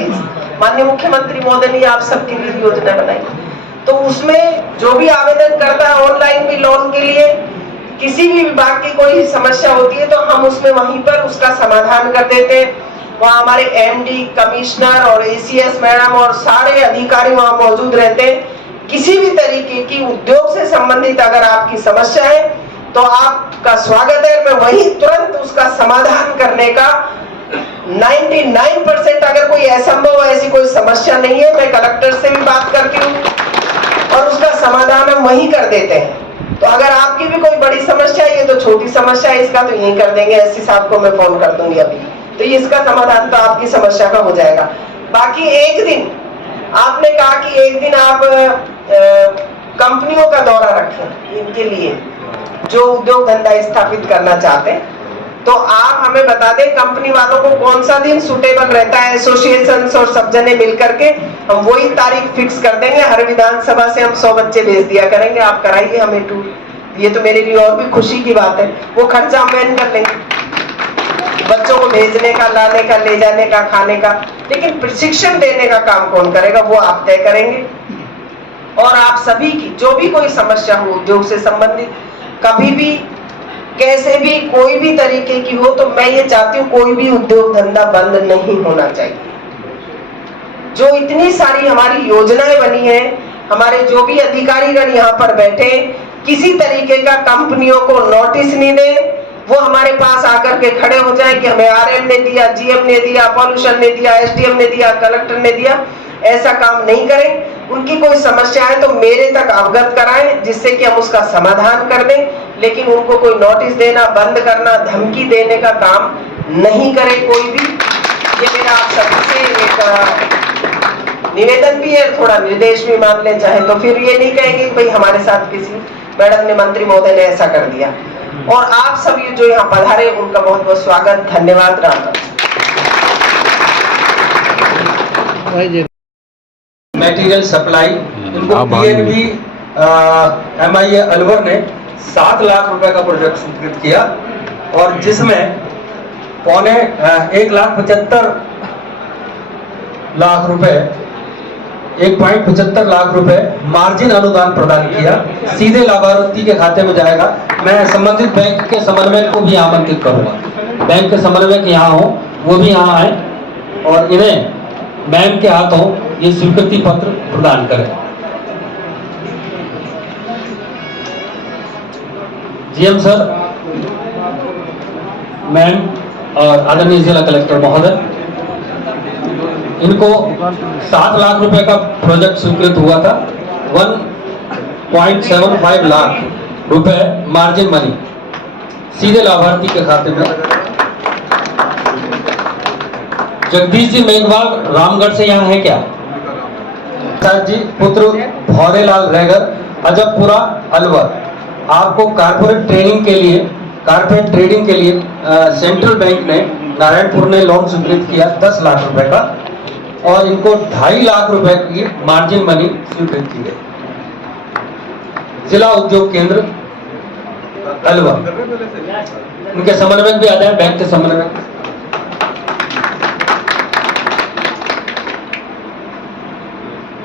माननीय मुख्यमंत्री महोदय ने आप सबके लिए योजना बनाई। तो उसमें जो भी आवेदन करता है ऑनलाइन भी लोन के लिए, किसी भी विभाग की कोई समस्या होती है तो हम उसमें वहीं पर उसका समाधान कर देते हैं। वहाँ हमारे एमडी, कमिश्नर और एसीएस मैडम और सारे अधिकारी वहाँ मौजूद रहते हैं। किसी भी तरीके की उद्योग से संबंधित अगर आपकी समस्या है तो आपका स्वागत है। मैं वहीं तुरंत उसका समाधान करने का 99% अगर कोई असंभव ऐसी कोई समस्या नहीं है, मैं कलेक्टर से भी बात करती हूँ और उसका समाधान हम वहीं कर देते हैं। तो अगर आपकी भी कोई बड़ी समस्या है, ये तो छोटी समस्या है, इसका तो यही कर देंगे, एससी साहब को मैं फोन कर दूंगी अभी, तो इसका समाधान तो आपकी समस्या का हो जाएगा। बाकी एक दिन आपने कहा कि एक दिन आप कंपनियों का दौरा रखें इनके लिए जो उद्योग धंधा स्थापित करना चाहते हैं, तो आप हमें बता दें कंपनी वालों को कौन सा दिन सुटेबल रहता है। एसोसिएशंस और सब जने मिल करके हम वही तारीख फिक्स कर देंगे। हर विधानसभा से हम 100 बच्चे भेज दिया करेंगे, आप कराइए हमें टूर। ये तो मेरे लिए और भी खुशी की बात है। वो खर्चा हम वहन कर लेंगे, बच्चों को भेजने का, लाने का, ले जाने का, खाने का, लेकिन प्रशिक्षण देने का काम कौन करेगा वो आप तय करेंगे। और आप सभी की जो भी कोई समस्या हो उद्योग से संबंधित, कभी भी कैसे भी कोई भी तरीके की हो, तो मैं ये चाहती हूँ कोई भी उद्योग धंधा बंद नहीं होना चाहिए। जो इतनी सारी हमारी योजनाएं बनी है, हमारे जो भी अधिकारीगण यहाँ पर बैठे, किसी तरीके का कंपनियों को नोटिस नहीं दे, वो हमारे पास आकर के खड़े हो जाए कि हमें आरएम ने दिया, जीएम ने दिया, पॉल्यूशन ने दिया, एसडीएम ने दिया, कलेक्टर ने दिया, ऐसा काम नहीं करें। उनकी कोई समस्या है तो मेरे तक अवगत कराएं, जिससे कि हम उसका समाधान कर दें, लेकिन उनको कोई नोटिस देना, बंद करना, धमकी देने का काम नहीं करे कोई भी। ये मेरा आप सभी से एक निवेदन भी है, थोड़ा निर्देश भी मान लें चाहे तो, फिर ये नहीं कहेंगे कि भाई हमारे साथ किसी मैडम ने, मंत्री महोदय ने ऐसा कर दिया। और आप सभी जो यहाँ पधारे उनका बहुत बहुत स्वागत, धन्यवाद। राम। मटेरियल सप्लाई, इनको पीएनबी एमआईए अलवर ने 7 लाख रुपए का प्रोजेक्ट स्वीकृत किया और जिसमें 1,75 लाख रुपए 1.75 लाख रुपए मार्जिन अनुदान प्रदान किया, सीधे लाभार्थी के खाते में जाएगा। मैं संबंधित बैंक के समन्वयक को भी आमंत्रित करूंगा, बैंक के समन्वयक यहाँ हो, वो भी यहाँ आए और इन्हें मैम के हाथों ये स्वीकृति पत्र प्रदान करें। जीएम सर, मैम और आदरणीय जिला कलेक्टर महोदय, इनको 7 लाख रुपए का प्रोजेक्ट स्वीकृत हुआ था। 1.75 लाख रुपए मार्जिन मनी सीधे लाभार्थी के खाते में। जगदीश जी मेघवाल रामगढ़ से यहाँ है क्या? सर जी पुत्र भौरेलाल रैगर, अजबपुरा अलवर, आपको कारपोरेट ट्रेडिंग के लिए सेंट्रल बैंक ने, नारायणपुर ने लोन स्वीकृत किया 10 लाख रुपए का और इनको 2.5 लाख रुपए की मार्जिन मनी स्वीकृत की गई। जिला उद्योग केंद्र अलवर, उनके समन्वयक भी आते हैं, बैंक के समन्वयक।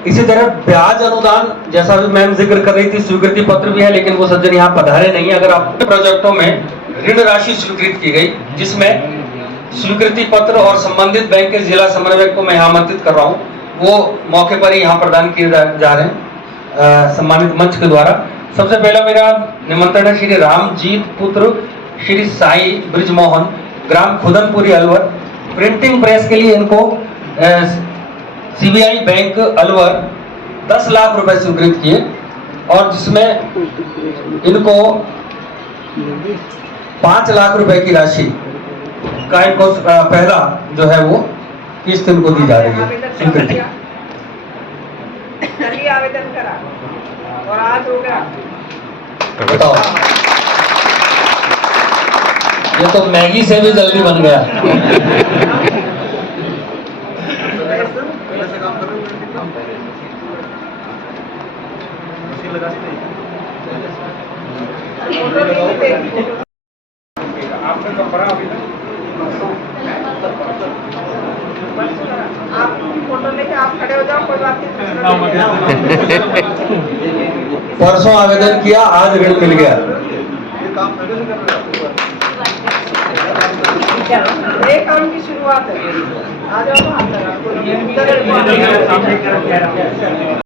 इसी तरह ब्याज अनुदान, जैसा भी मैम जिक्र कर रही थी, स्वीकृति पत्र भी है, लेकिन वो सज्जन यहाँ पधारे नहीं। अगर आपके प्रोजेक्टों में ऋण राशि स्वीकृत की गई, जिसमें स्वीकृति पत्र और संबंधित बैंक के जिला समन्वयक को मैं आमंत्रित कर रहा हूँ, वो मौके पर ही यहाँ प्रदान किए जा रहे हैं सम्मानित मंच के द्वारा। सबसे पहला मेरा निमंत्रण है श्री रामजीत पुत्र श्री साई ब्रिजमोहन, ग्राम खुदनपुरी अलवर। प्रिंटिंग प्रेस के लिए इनको सीबीआई बैंक अलवर 10 लाख रुपए स्वीकृत किए और जिसमें इनको 5 लाख रुपए की राशि का इनको पहला जो है वो किस्त इनको दी जा रही है स्वीकृति। कल आवेदन करा और आज हो गया। बताओ, ये तो मैगी से भी जल्दी बन गया। आपने तो पढ़ा अभी तक? आप फोटो लेके आप खड़े हो जाओ, कोई बात नहीं। परसों आवेदन किया, आज ऋण मिल गया। काम पहले से कर रहे हैं। नए काम की शुरुआत है। आ जाओ, हाथ लगा।